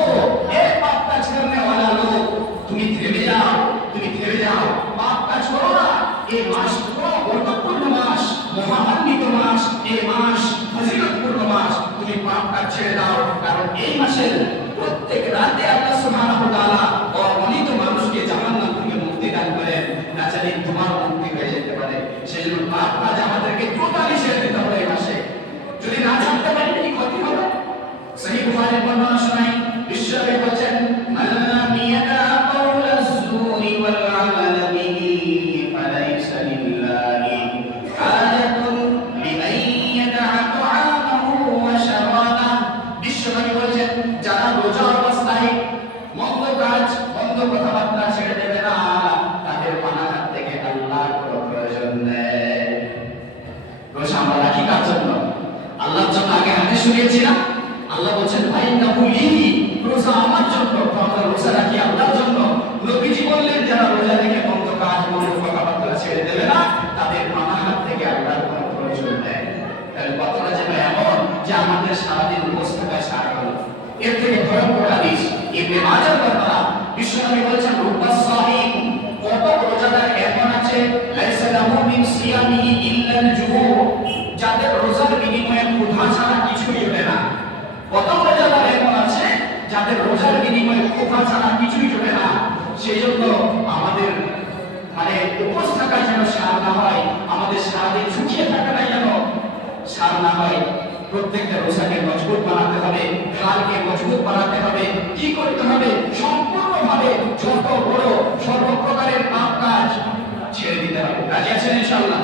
এ পাপ কাজ করনে ওয়ালা লোক, তুমি থেমে যাও, তুমি থেমে যাও, পাপ কাজ করো না। এই মাস বরকতপূর্ণ মাস, মহামান্বিত মাস, এই মাস ফজিলতপূর্ণ মাস, তুমি পাপ কাজ ছেড়ে দাও। কারণ এই মাসের প্রত্যেক রাতে আল্লাহ সুবহানাহু ওয়া তাআলা অগণিত মানুষকে জাহান্নাম থেকে মুক্তি দান করেন, না জানি তোমার মুক্তি হয়ে যেতে পারে। সেজন্য পাপ কাজ আমাদেরকে টোটালি ছেড়ে দিতে হবে এই মাসে। যদি না ছাড়তে পারি কি ক্ষতি হবে? সহিহ বুখারীর বর্ণনা শোনাই, বিশ্বনবী বলেন মান লাম ইয়াদা কাওলাজ জুরি ওয়াল আমাল বিহি ফালাইসা লিল্লাহি হাজাতুন লিমান ইয়াদা তাআমাহু ওয়া শারাবাহু। বিশ্বনবী বলেন যারা রোজা অবস্থায় মন্দ কাজ, মন্দ কথাবার্তা ছেড়ে দেবে না, তাদের পানাহার থেকে আল্লাহর কোনো প্রয়োজন নেই। শুনিয়েছি না? আল্লাহ বলছেন ভাই নাহুলি, রোজা আমার জন্য, তো আমরা রোজা রাখি আল্লাহর জন্য। নবীজি বললেন যারা রোজা রেখে মন্দ কাজ মন্দ কথাবার্তা ছেড়ে দেবে না, তাদের মাথা হাত থেকে আল্লাহর কোনো চলে দেয়। তাহলে কথাটা যেন এমন যে আমাদের সারাদিন উপোস থাকা সার হলো। এর থেকে ভয়ঙ্কর হাদিস ইবনে মাজাহ বর্ণনা, বিশ্বনবী বলেছেন রুব্বাস সাহিম, কত রোজাদার এমন আছে লাইসা লাহু মিন সিয়ামিহি ইল্লাল জু', যাদের রোজার বিনিময়ে ক্ষুধা ছাড়া কিছুই হবে না। কত রোজাদার এমন আছে যাদের রোজার বিনিময়ে ক্ষুধা ছাড়া কিছুই হবে না। সেই জন্য আমাদের উপোস থাকা যেন সার না হয়, আমাদের সারাদিন শুকিয়ে থাকাটা যেন সার না হয়। প্রত্যেকটা রোজাকে মজবুত বানাতে হবে, কালকে মজবুত বানাতে হবে। কি করতে হবে? সম্পূর্ণভাবে ছোট বড় সর্বপ্রকারের পাপ কাজ ছেড়ে দিতে হবে। রাজি আছেন ইনশাআল্লাহ?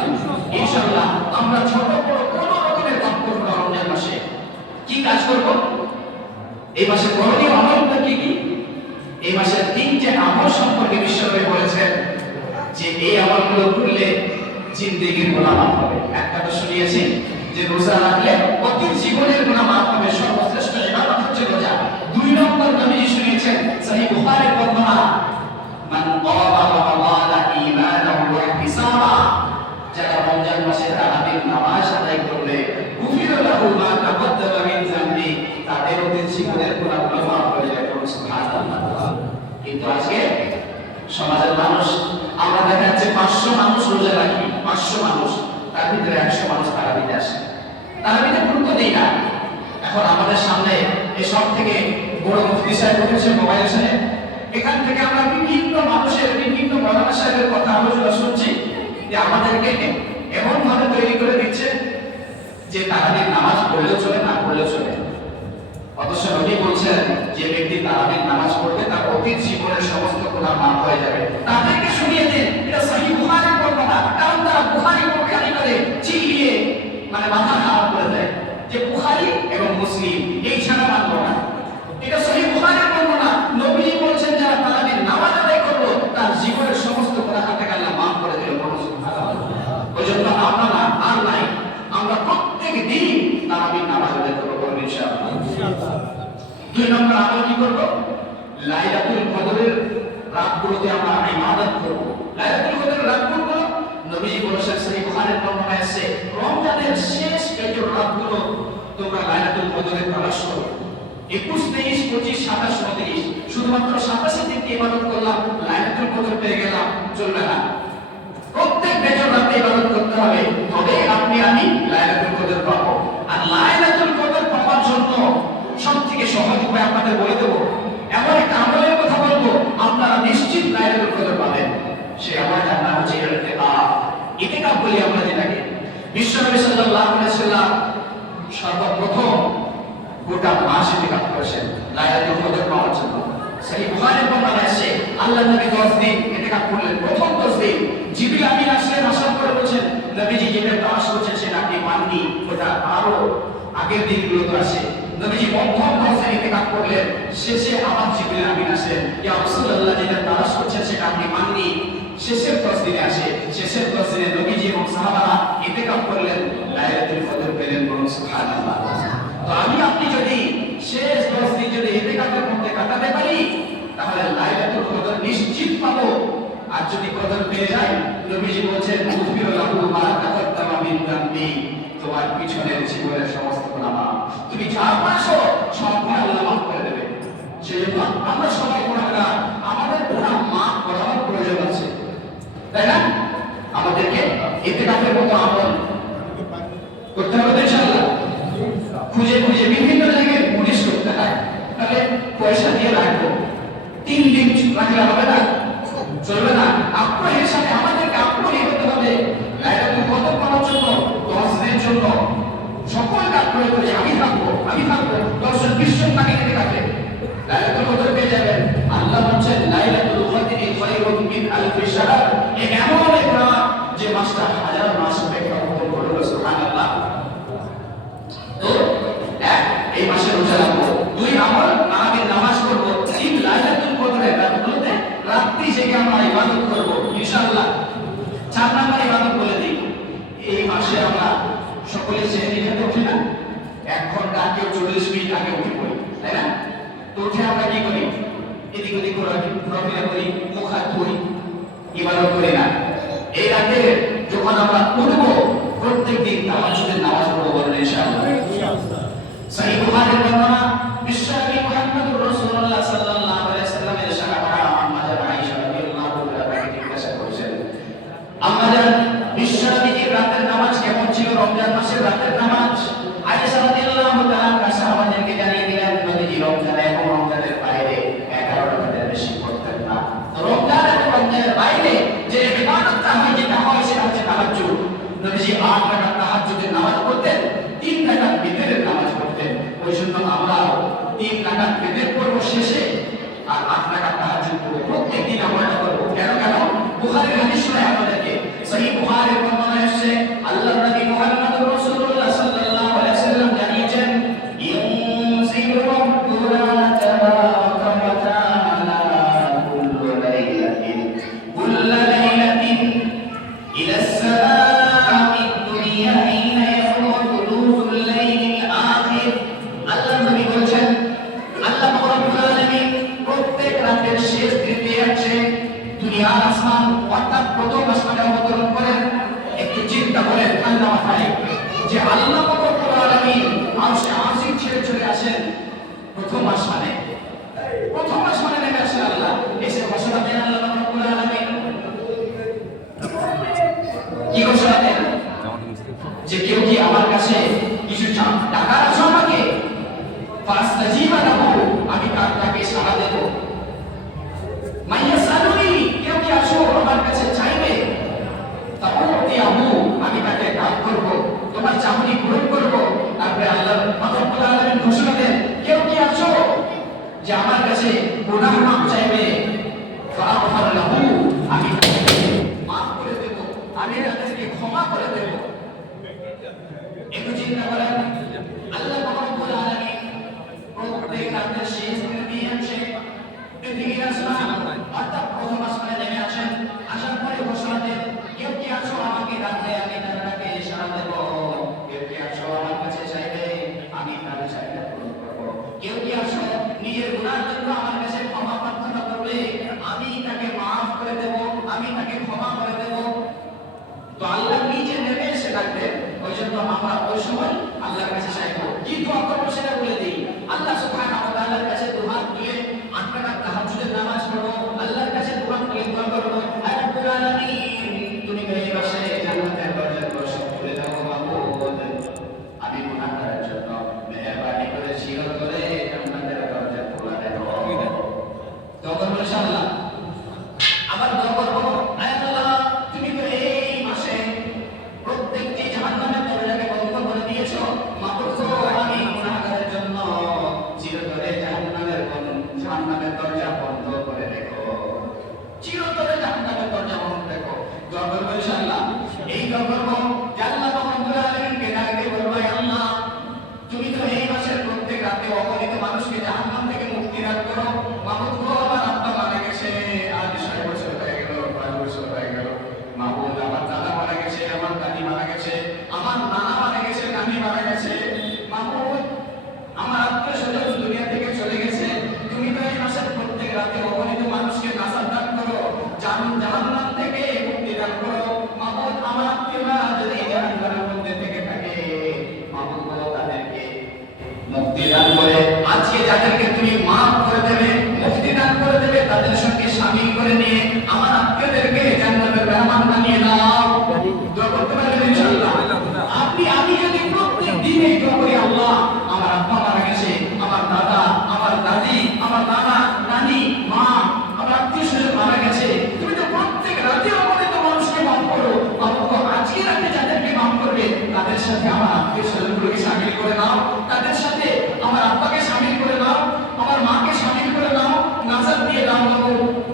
ইনশাআল্লাহ আমরা ছোট বড় কোনো রকমের পাপ করব না রমজান মাসে। কি কাজ করব? এই মাসে করণীয় আমলটা কি কি? এই মাসের তিনটে আমল সম্পর্কে বিশ্বনবী বলেছেন যে এই আমলগুলো করলে জিন্দেগির গুনাহ মাফ হবে। একটা তো শুনিয়েছি যে রোজা রাখলে অতীত জীবনের গুনাহ মাফ হবে, সর্বশ্রেষ্ঠ ইবাদত হচ্ছে রোজা। দুই নম্বর নবীজি শুনিয়েছেন সহিহ বুখারীর বর্ণনা, মান ক্বামা রমাদানা ঈমানান ওয়া ইহতিসাবা, যারা রমজান মাসে তারাবির নামাজ আদায় করবে গুফিরা লাহু মা তাকদ্দামা মিন যামবি, তাদের অতীত জীবনের গুনাহগুলো মাফ হয়ে যাবে। সুবহানাল্লাহ। কিন্তু আজকে সমাজের মানুষ, আমরা দেখা যাচ্ছে 500 মানুষ রোজা রাখি, 500 মানুষ, তার ভিতরে 100 মানুষ তারাবিতে আসে, তারাবিতে গুরুত্ব দেই না। এখন আমাদের সামনে এই সব থেকে বড় মুফতি সাহেব উঠেছে মোবাইল সাহেব, এখান থেকে আমরা বিভিন্ন মানুষের বিভিন্ন মাওলানা সাহেবের কথা আলোচনা শুনছি যে আমাদেরকে এমন ভাবে তৈরি করে দিচ্ছে যে তারাবির নামাজ পড়লেও চলে, না পড়লেও চলে। অথচ নবী বলছেন যে ব্যক্তি তারাবির নামাজ পড়বে তার অতীত জীবনের সমস্ত গুনাহ মাফ হয়ে যাবে। তাদেরকে শুনিয়ে দেন, এটা সহিহ বুখারীর বর্ণনা। কারণ তারা বুখারী করে চিল্লিয়ে মাথা খারাপ করে দেয় যে বুখারী এবং মুসলিম এই ছাড়া মানব না। এটা সহিহ বুখারীর বর্ণনা। নবীজি বলছেন যারা তারাবির নামাজ আদায় করলো তার জীবনের সমস্ত গুনাহ থেকে আল্লাহ মাফ করে দিল। সুবহানাল্লাহ। ওইজন্য আমরা না আর নাই, আমরা প্রত্যেক দিন তারাবির নামাজ আদায় করব ইনশাআল্লাহ। দুই নম্বর আমল কি করব? লাইলাতুল কদরের রাতগুলোতে আমরা ইবাদত করব। লাইলাতুল কদরের রাতগুলো নবীজি বলেছেন সহিহ বুখারীর বর্ণনায় আছে রমজানের শেষ কিছু রাতগুলো তোমরা লাইলাতুল কদরের তালাশ করো। 21, 23, 25, 27, 29 শুধুমাত্র 27 দিন ইবাদত করলাম, লাইলাতুল কদর পেয়ে গেলাম, চলবে না। প্রত্যেক বেজর রাতে ইবাদত করতে হবে, তবে আপনি আমি লাইলাতুল কদর পাবো। আর লাইলাতুল কদর পাওয়ার জন্য সবথেকে সহজ উপায় আপনাদের বলে দেবো। এমন একটা আমলের কথা বলবো আপনারা নিশ্চিত লাইলাতুল কদর পাবেন। সেই আমলটার নাম হচ্ছে ইতিকাফ। ইতিকাফ বলি আমরা যেটাকে। বিশ্বনবী সাল্লাল্লাহু আলাইহি ওয়াসাল্লাম সর্বপ্রথম গোটা মাস ইতিকাফ করেছেন লাইলাতুল কদর পাওয়ার জন্য। সহিহ বুখারীর বর্ণনা আছে আল্লাহর নবী 10 দিন ইতিকাফ করলেন। প্রথম 10 দিন জিবরিল আমিন আসলেন, আসার পরে বলেছেন নবীজি যেটা তাওয়াস করছেন সেটা আপনি মাননি, ওটা আরো আগের দিনগুলো তো আসে। নবীজি প্রথম 10 দিন ইতিকাফ করলেন, শেষে আবার জিবরিল আমিন আসলেন, ইয়া রাসূলুল্লাহ যেটা তাওয়াস করছেন সেটা আপনি মাননি। শেষের 10 দিনে আসে, শেষের 10 দিনে নবীজি এবং সাহাবারা ইতিকাফ করলেন, লাইলাতুল কদর পেলেন। বলুন সুবহানাল্লাহ। তো আমি আপনি যদি শেষ 10 দিন যদি ইতিকাফের মধ্যে কাটাতে পারি তাহলে লাইলাতুল কদর নিশ্চিত পাবো। আর যদি কদর পেয়ে যায় নবীজি বলেছেন গুফিরা লাহু মা তাকদ্দামা মিন যামবি, তোমার পিছনের জীবনের সমস্ত গুনাহ মাফ। তুমি যা করেছো সব গুনাহ আল্লাহ মাফ করে দেবে। সেজন্য আমরা সবাই গুনাহগার, আমাদের গুনাহ মাফ করার প্রয়োজন আছে, তাই না? আমাদেরকে ইতিকাফের মতো আমল করতে হবে ইনশাআল্লাহ। খুঁজে খুঁজে বিভিন্ন জায়গায় পুলিশ করতে হয়, তাহলে পয়সা দিয়ে রাখবো, 3 দিন রাখলে হবে না, চলবে না। আগ্রহের সাথে আমাদেরকে আগ্রহী হতে হবে লাইলাতুল কদর পাওয়ার জন্য। 10 দিনের জন্য সকলকে আগ্রহী করে আমি থাকবো 10 জন 20 জন তাকে নিতে থাকবে লাইলাতুল কদর পেয়ে যাবেন। আল্লাহ বলছেন লাইলাতুল কদরি খায়রুম মিন আলফি শাহর, এমন এক রাত যে মাসটা হাজার মাস অপেক্ষা করতে বলল। সুবহানাল্লাহ। তো এই মাসে রোজা রাখবো, 2 আমল তারাবির নামাজ করব, 3 লাইলাতুল কদরের রাতগুলোতে রাত্রি জেগে আমরা ইবাদত করব ইনশাআল্লাহ। 4 নাম্বার ইবাদত বলে দিই, এই মাসে আমরা সকলে সেহরি খেতে উঠি না, 1 ঘন্টা কেউ 40 মিনিট আগে উঠে পড়ি, তাই না? তো উঠে আমরা কি করি? এদিক ওদিক ঘোরাফেরা করি, মুখ হাত ধুই, ইবাদত করি না। এই রাতে যখন আমরা উঠবো প্রত্যেকদিন তাহাজ্জুদের নামাজ পড়বো, বলেন ইনশাআল্লাহ। সহিহ বুখারীর বর্ণনা, বিশ্বনবী মুহাম্মদুর রাসূলুল্লাহ সাল্লাল্লাহু আলাইহি ওয়াসাল্লামের সাহাবা আম্মা জান আয়েশা রাদিয়াল্লাহু তাআলা জিজ্ঞাসা করেছেন, আম্মা জান, বিশ্বনবীর রাতের নামাজ কেমন ছিল? রমজান মাসের রাতের নামাজ? আয়েশা রাদিয়াল্লাহু তাআলা সাহাবাদেরকে জানিয়ে দিলেন, নবীজি রমজানে এবং রমজানের বাইরে 11 রাকাতের বেশি পড়তেন না। রমজান এবং রমজানের বাইরে যে ইবাদতটা হয়, যেটা হয় সেটা হচ্ছে তাহাজ্জুদ। নবীজি 8 রাকাত তাহাজ্জুদের নামাজ পড়তেন, 3 রাকাত বিতরের নামাজ পড়তেন। ওই জন্য আমরা 3 রাকাত বিতর পড়ব শেষে, আর 8 রাকাত তাহাজ্জুদ পড়ব। প্রত্যেকদিন আমরা এটা করব। কেন? বুখারীর হাদিস শোনায় আপনাদেরকে। সহিহ বুখারীর বর্ণনায় এসেছে, আল্লাহর নবী মুহাম্মদুর রাসূলুল্লাহ সাল্লাল্লাহু আলাইহি ওয়াসাল্লাম জানিয়েছেন, ইউনসিলু রাব্বুনা তাবারাকা ওয়া তাআলা কুল্লা লাইলাতিন ইলা as-samaa'i ad-dunya হিনা ইয়াখরুজু তুলুল লাইলিল আখির। আল্লাহর নবী বলেছেন, আল্লাহ রাব্বুল আলামিন প্রত্যেক রাতের শেষ দিকে আছে দুনিয়ার আসমান, অর্থাৎ প্রথম আসমানে অবতরণ করেন। একটু চিন্তা করেন ঠান্ডা মাথায় যে আল্লাহ রাব্বুল আলামিন আরশে আজিম ছেড়ে চলে আসেন প্রথম আসমানে নেমে আসেন আল্লাহ। এসে ঘোষণা দেন আল্লাহ রাব্বুল আলামিন, কি ঘোষণা দেন? যে কেউ কি আমার কাছে কিছু টাকার আছে আমাকে, ফাস্তাজিবা লাহু, আমি তাকে সাড়া দেব। মাইয়াসালুনি, কেউ কি আসো আমার কাছে চাইবে, তাউতিয়াহু, আমি তাকে দান করব, তোমার চাহনি পূরণ করব। তারপরে আল্লাহ রাব্বুল আলামিন ঘোষণা দেন, কেউ কি আসো যে আমার কাছে গুনাহ মাফ চাইবে, ফাআগফির লাহু, আমি তাকে মাফ করে দেব, আমি তাকে ক্ষমা করে দেব। একটু চিন্তা করেন, আল্লাহ রাব্বুল আলামিন প্রত্যেক রাতের শেষ দিকে আসে পৃথিবীর আসমান, অর্থাৎ প্রথম আসমানে নেমে আসেন। আসার পরে ঘোষণা দেন, কেউ কি আসো আমাকে ডাকলে আমি তাকে সাড়া দেব, কেউ কি আসো আমার কাছে চাইবে, আমি তার চাহিদা পূরণ করব, কেউ কি আসো নিজের গুনাহের জন্য আমার কাছে ক্ষমা প্রার্থনা করবে, আমি তাকে মাফ করে দেব, আমি তাকে ক্ষমা করে দেব। তো আল্লাহ নিজে নেমে এসে ডাকবেন। ওই জন্য আমরা ওই সময় আল্লাহর কাছে চাইবো, কি দোয়া করবো সেটা বলে দিই। আল্লাহ সুবহানাহু ওয়া তাআলার কাছে দুহাত দিয়ে 8 রাকাত তাহাজ্জুদের নামাজ পড়ো, আল্লাহর কাছে দুহাত দিয়ে দোয়া করবো, হে রব্বুল আলামিন, তুমি এই মাসে জান্নাতের দরজা সব খুলে দাও মাবুদ, আমি গুনাহগারের জন্য মেহেরবানি করে চিরতরে জান্নাতের দরজা খোলা দাও। দোয়া করবো ইনশাআল্লাহ। আবার দোয়া করবো, হে আল্লাহ, তুমি তো এই মাসে প্রত্যেকটি জাহান্নামের দরজাকে বন্ধ করে দিয়েছো, মাবুদ, আমি গুনাহগারের জন্য চিরতরে জাহান্নামের দরজা বন্ধ করে রেখো, চিরতরে জাহান্নামের দরজা বন্ধ রেখো। দোয়া করবো ইনশাআল্লাহ। এই দোয়া করবো যে আল্লাহ রাব্বুল আলামিনকে ডাকতে বলবো, আল্লাহ, তুমি তো এই মাসের প্রত্যেক রাতে অগণিত মানুষকে জাহান্নাম থেকে মুক্তি দান করো। মাবুদ গো, আমার আব্বা মারা গেছে, আজ 6 বছর হয়ে গেল, 5 বছর হয়ে গেল। মাবুদ, আমার দাদা মারা গেছে, আমার দাদি মারা গেছে, আমার নানা মারা গেছে, নানি মারা গেছে। মাবুদ, আমার আত্মীয়-স্বজন দুনিয়া থেকে চলে গেছে। তুমি তো এই মাসের প্রত্যেক রাতে অগণিত মানুষকে নাজাত দান করো, জাহান্নাম থেকে মুক্তি দান করো। মাবুদ, আমার আত্মীয়রা যদি জাহান্নামের মধ্যে থেকে থাকে, মাবুদ গো, তাদেরকে মুক্তি দান করে আজকে যাদেরকে তুমি মাফ করে দেবে, মুক্তি দান করে দেবে, তাদের সঙ্গে শামিল করে নিয়ে আমার আত্মীয়দেরকে জান্নাতের মেহমান বানিয়ে দাও। দোয়া করতে পারবেন ইনশাআল্লাহ। আমি যদি প্রত্যেক দিন এই দোয়া করি, আল্লাহ, আমার আব্বা মারা গেছে, আমার দাদা, আমার দাদি, আমার নানা, নানি, মা, আমার আত্মীয়-স্বজন মারা গেছে, তুমি তো প্রত্যেক রাতে অগণিত মানুষকে মাফ করো। মাবুদ, আজকে রাতে যাদেরকে মাফ করবে তাদের সাথে আমার আত্মীয়-স্বজনগুলোকে শামিল করে নাও, তাদের সাথে আমার আব্বাকে শামিল করে নাও, আমার মাকে শামিল করে নাও, নাজাত দিয়ে দাও,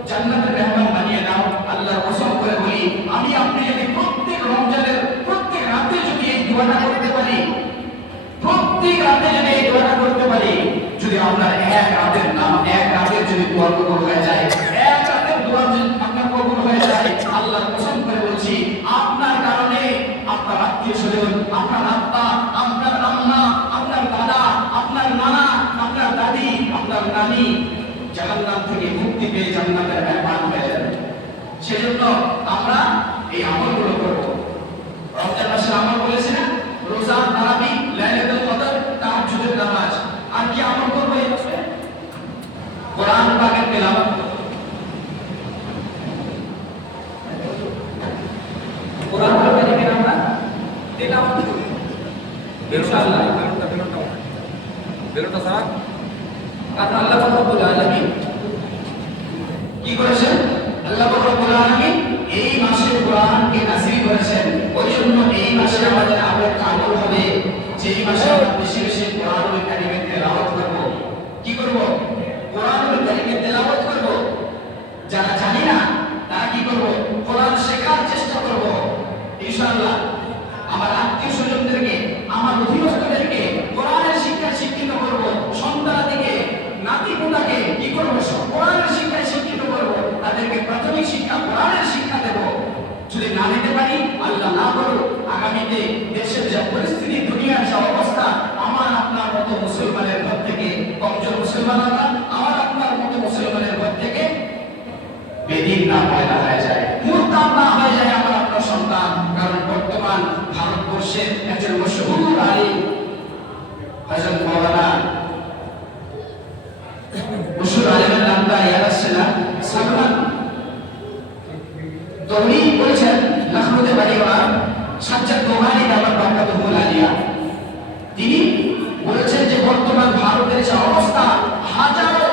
জান্নাতের মেহমান বানিয়ে দাও। আল্লাহর কসম করে বলি, আমি আপনি যদি প্রত্যেক রমজানের প্রত্যেক রাতে যদি এই দোয়াটা করতে পারি, প্রত্যেক রাতে যদি এই দোয়াটা করতে পারি, যদি আপনার এক রাতের যদি দোয়া কবুল হয়ে যায়, এক রাতের দোয়া যদি আপনার কবুল হয়ে যায়, আল্লাহর কসম করে বলছি, আপনার কারণে আপনার আত্মীয়-স্বজন, আপনার আব্বা, আপনার আম্মা, আপনার দাদা, আপনার নানি জাহান্নাম থেকে মুক্তি পেয়ে জান্নাতের মেহমান হয়ে যাবে। সেজন্য আমরা এই আমলগুলো করব। রমজান মাসের আমল বলেছি না, রোজা, তারাবি, লাইলাতুল কদর, তাহাজ্জুদের নামাজ। আর কি আমল করব এই মাসে? কোরআন পাকের তেলাওয়াত। কোরআন কারিমের আমরা তেলাওয়াত করব ইনশাআল্লাহ। বেরোটা স্যার কারণ আল্লাহ রাব্বুল আলামিন কি করেছেন? আল্লাহ রাব্বুল আলামিন এই মাসে কোরআনকে নাযিল করেছেন। ওই জন্য এই মাসে আমাদের আমল হবে যে এই মাসে আমরা বেশি বেশি কোরআনুল কারীমের তেলাওয়াত করব। কি করব? কোরআনুল কারীমের তেলাওয়াত করব। যারা জানি না তারা কি করব? কোরআন শেখার চেষ্টা করব ইনশাআল্লাহ। আমার আত্মীয় স্বজনদেরকে, আমার অধীনস্থদেরকে কোরআনের শিক্ষায় শিক্ষিত করব। সন্তানাদিকে, নাতি-পোতাকে কি করব? কোরআনের শিক্ষায় শিক্ষিত করব। তাদেরকে প্রাথমিক শিক্ষা কোরআনের শিক্ষা দেব। যদি না দিতে পারি, আল্লাহ না করুক, আগামীতে দেশের যে পরিস্থিতি, দুনিয়ার যে অবস্থা, আমার আপনার মতো মুসলমানের ঘর থেকে কমজোর মুসলমানরা, আমার আপনার মতো মুসলমানের ঘর থেকে বেদিন না পয়দা হয়ে যায়, মুরতাদ না হয়ে যায় আমার আপনার সন্তান। কারণ বর্তমান ভারতবর্ষের একজন মশহুর আলিম হযরত মাওলানা মশহুর আলিমের নামটা ইয়াদ আসছে না, সালমান তো উনি বলেছেন, লখনৌতে বাড়ি ওনার, সাজ্জাদ দোহানি দামাত বারাকাতুহুল আলিয়া। তিনি বলেছেন যে বর্তমান ভারতের যে অবস্থা, হাজারো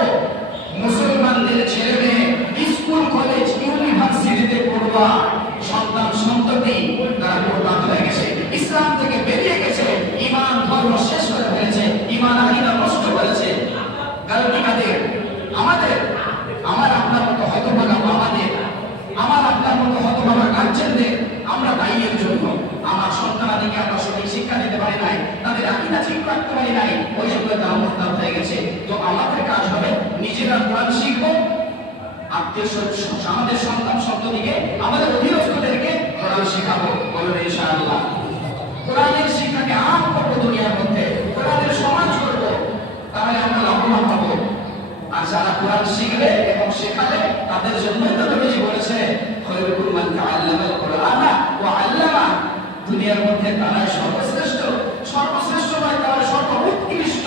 মুসলমানদের ছেলে মেয়ে স্কুল, কলেজ, ইউনিভার্সিটিতে পড়ুয়া সন্তান সন্ততি তারা বরবাদ হয়ে গেছে, ইসলাম থেকে বেরিয়ে গেছে, ঈমান ধর্ম শেষ করে ফেলেছে, ঈমান আকীদা নষ্ট করেছে। কারণ কাদের? আমাদের, আমার আপনার মতো হতভাগা বাবাদের, আমার আপনার মতো হতভাগা গার্জেনদের। আমরা দায়ীর জন্য আমার সন্তানাদিকে আমরা সঠিক শিক্ষা দিতে পারি নাই, তাদের আকীদা ঠিক রাখতে পারি নাই, ওই জন্য তারা মুরতাদ হয়ে গেছে। তো আমাদের কাজ হবে নিজেরা কোরআন শিখবো, আত্মীয় আমাদের সন্তান সন্ততিকে, আমাদের অধীনস্থদেরকে কোরআন শেখাবো। বলুন ইনশাআল্লাহ। কোরআনের শিক্ষাকে আম করবো দুনিয়ার মধ্যে, কোরআনের সমাজ করবো, তাহলে আমরা লাভবান হবো। আর যারা কোরআন শিখবে এবং শেখাবে তাদের জন্যই তো নবীজি বলেছে, খায়রুকুম মান তাআল্লামাল কুরআনা ওয়া আল্লামা। দুনিয়ার মধ্যে তারাই সর্বশ্রেষ্ঠ, সর্বশ্রেষ্ঠ নয়, তারা সর্বোৎকৃষ্ট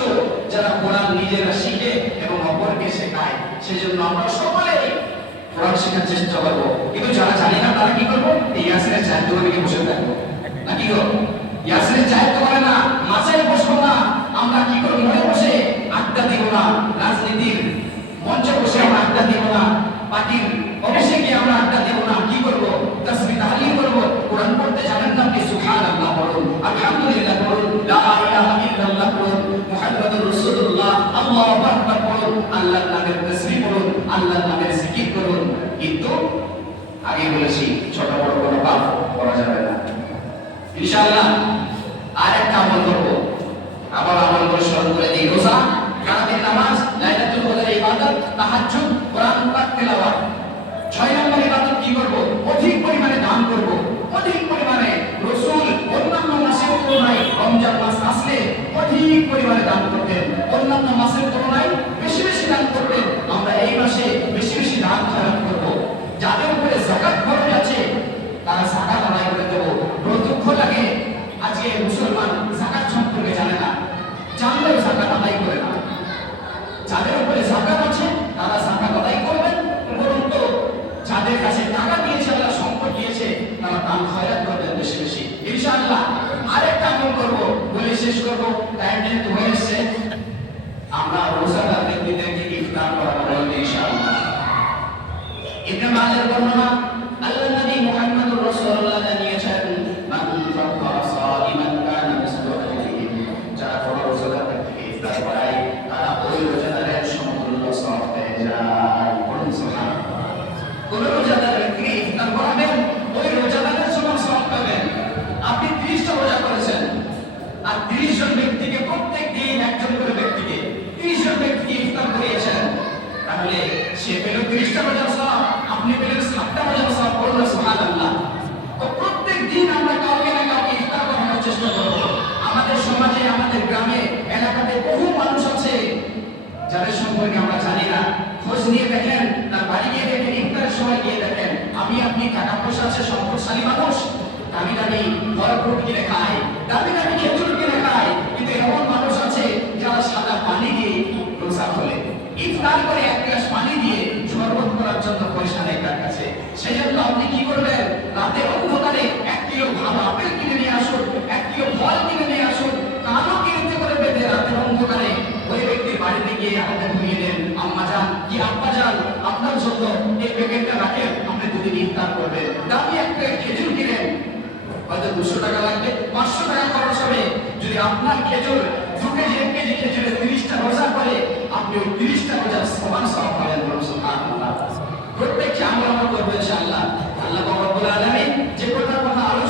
যারা কোরআন নিজেরা শিখে এবং অপরকে শেখায়। সেজন্য আমরা সকলেই কোরআন শেখার চেষ্টা করবো। কিন্তু যারা জানি না তারা কি করবো? এই ইয়াসিনের চায়ের দোকানে গিয়ে বসে থাকবো নাকি গো? ইয়াসিনের চায়ের দোকানে না, মাচায় বসবো না, আমরা কি করবো? মনে বসে আড্ডা দিব না, রাজনীতির মঞ্চে বসে আমরা আড্ডা দিব না, পার্টির অফিসে গিয়ে আমরা আড্ডা দিব না। কি করবো? তাসবিহ তাহলিল করবো। কোরআন পড়তে জানেন না আপনি? সুবহানাল্লাহ বলুন, আলহামদুলিল্লাহ বলুন, লা ইলাহা ইল্লাল্লাহ বলুন, মুহাম্মাদুর রাসূলুল্লাহ, আল্লাহু আকবার বলুন, আল্লাহর নামের তাসবিহ বলুন, আল্লাহর নামের জিকির করুন। কিন্তু আগে বলেছি ছোট বড় কোনো পাপ করা যাবে না ইনশাআল্লাহ। আরেকটা আমল করবো, আবার আমল করে স্মরণ করে দিই। রোজা, রাতের নামাজ, লাইলাতুল কদরের ইবাদত, তাহাজ্জুদ, কোরআন পাক তেলাওয়াত। 6 নম্বর ইবাদত কি করব? অধিক পরিমাণে দান করব, অধিক পরিমাণে। রাসূল অন্যান্য মাসের তুলনায় রমজান মাস আসলে অধিক পরিমাণে দান করতেন, অন্যান্য মাসের তুলনায় বেশি বেশি দান করতেন। আমরা এই মাসে বেশি বেশি দান খয়রাত করব। যাদের উপরে যাকাত ফরজ আছে তারা যাকাত আদায় করে দেব। বড় দুঃখ লাগে আজকে মুসলমান যাকাত সম্পর্কে জানে না, জানলেও যাকাত আদায় করে না। যাদের উপরে যাকাত আছে তারা যাকাত আদায় করবেন, উপরন্তু যাদের কাছে টাকা দিয়েছে, আল্লাহ সম্পদ দিয়েছে, তারা দান খয়রাত করবেন বেশি বেশি ইনশাআল্লাহ। আরেকটা আমল করব, বলে শেষ করব, টাইম যেহেতু হয়ে এসেছে। আমরা রোজাদার ব্যক্তিদেরকে ইফতার করাবো ইনশাআল্লাহ। ইবনে মাজার বর্ণনা, আল্লাহর নবী মুহাম্মদুর রাসূলুল্লাহ জানিয়েছেন, মান ফাত্তারা সাইমান কানা মিসলু আজরিহি। যারা কোনো রোজাদার ব্যক্তিকে ইফতার করায় তারা ওই রোজাদারের সমতুল্য সওয়াব পেয়ে যায়। বলুন সুবহানাল্লাহ। কোন রোজাদার ব্যক্তিকে ইফতার করাবেন, ওই রোজাদারের সমান সওয়াব পাবেন। আপনি 30টা রোজা করেছেন, আর 30 জন ব্যক্তিকে, প্রত্যেক দিন একজন করে ব্যক্তিকে 30 জন ব্যক্তিকে ইফতার করিয়েছেন, তাহলে সে পেল 30টা রোজার সওয়াব, আপনি পেলেন 7টা রোজার সওয়াব। বলুন সুবহানাল্লাহ। তো প্রত্যেক দিন আমরা কাউকে না কাউকে ইফতার করানোর চেষ্টা করব। আমাদের সমাজে, আমাদের গ্রামে, এলাকাতে বহু মানুষ আছে যাদের সম্পর্কে আমরা জানি না, খোঁজ নিয়ে দেখেন, তার বাড়ি গিয়ে দেখেন, ইফতারের সময় গিয়ে দেখেন, আমি আপনি টাকা পয়সা আছে, সম্পদশালী মানুষ, দামি দামি বড় ফ্রুট কিনে খায়, দামি দামি খেজুর কিনে খায়, কিন্তু এমন মানুষ আছে যারা সাদা পানি দিয়ে রোজা খোলে, ইফতার করে এক গ্লাস পানি দিয়ে শরবত করার জন্য পয়সা নেই তার কাছে। সেজন্য আপনি কি করবেন? রাতে অন্ধকারে 1 কিলো ভালো আপেল কিনে নিয়ে আসুন, 1 কিলো ফল কিনে নিয়ে আসুন, কালো কিনতে করে বেঁধে রাতের অন্ধকারে ওই ব্যক্তির বাড়িতে গিয়ে হাতে ধুয়ে দেন, আম্মা যান কি আব্বা যান, আপনার জন্য এই প্যাকেটটা রাখেন, আপনি দুদিন ইফতার করবেন। দামি একটা খেজুর কিনেন, হয়তো 200 টাকা লাগবে, 500 টাকা খরচ হবে। যদি আপনার খেজুর 2 কেজি 1 কেজি খেজুরে 30টা রোজা করে, আপনি ওই 30টা রোজার সমান সওয়াব পাবেন। সুবহানাল্লাহ। প্রত্যেককে আমল করবো ইনশাআল্লাহ। আল্লাহ রব্বুল আলামিন যে কথার কথা আলোচনা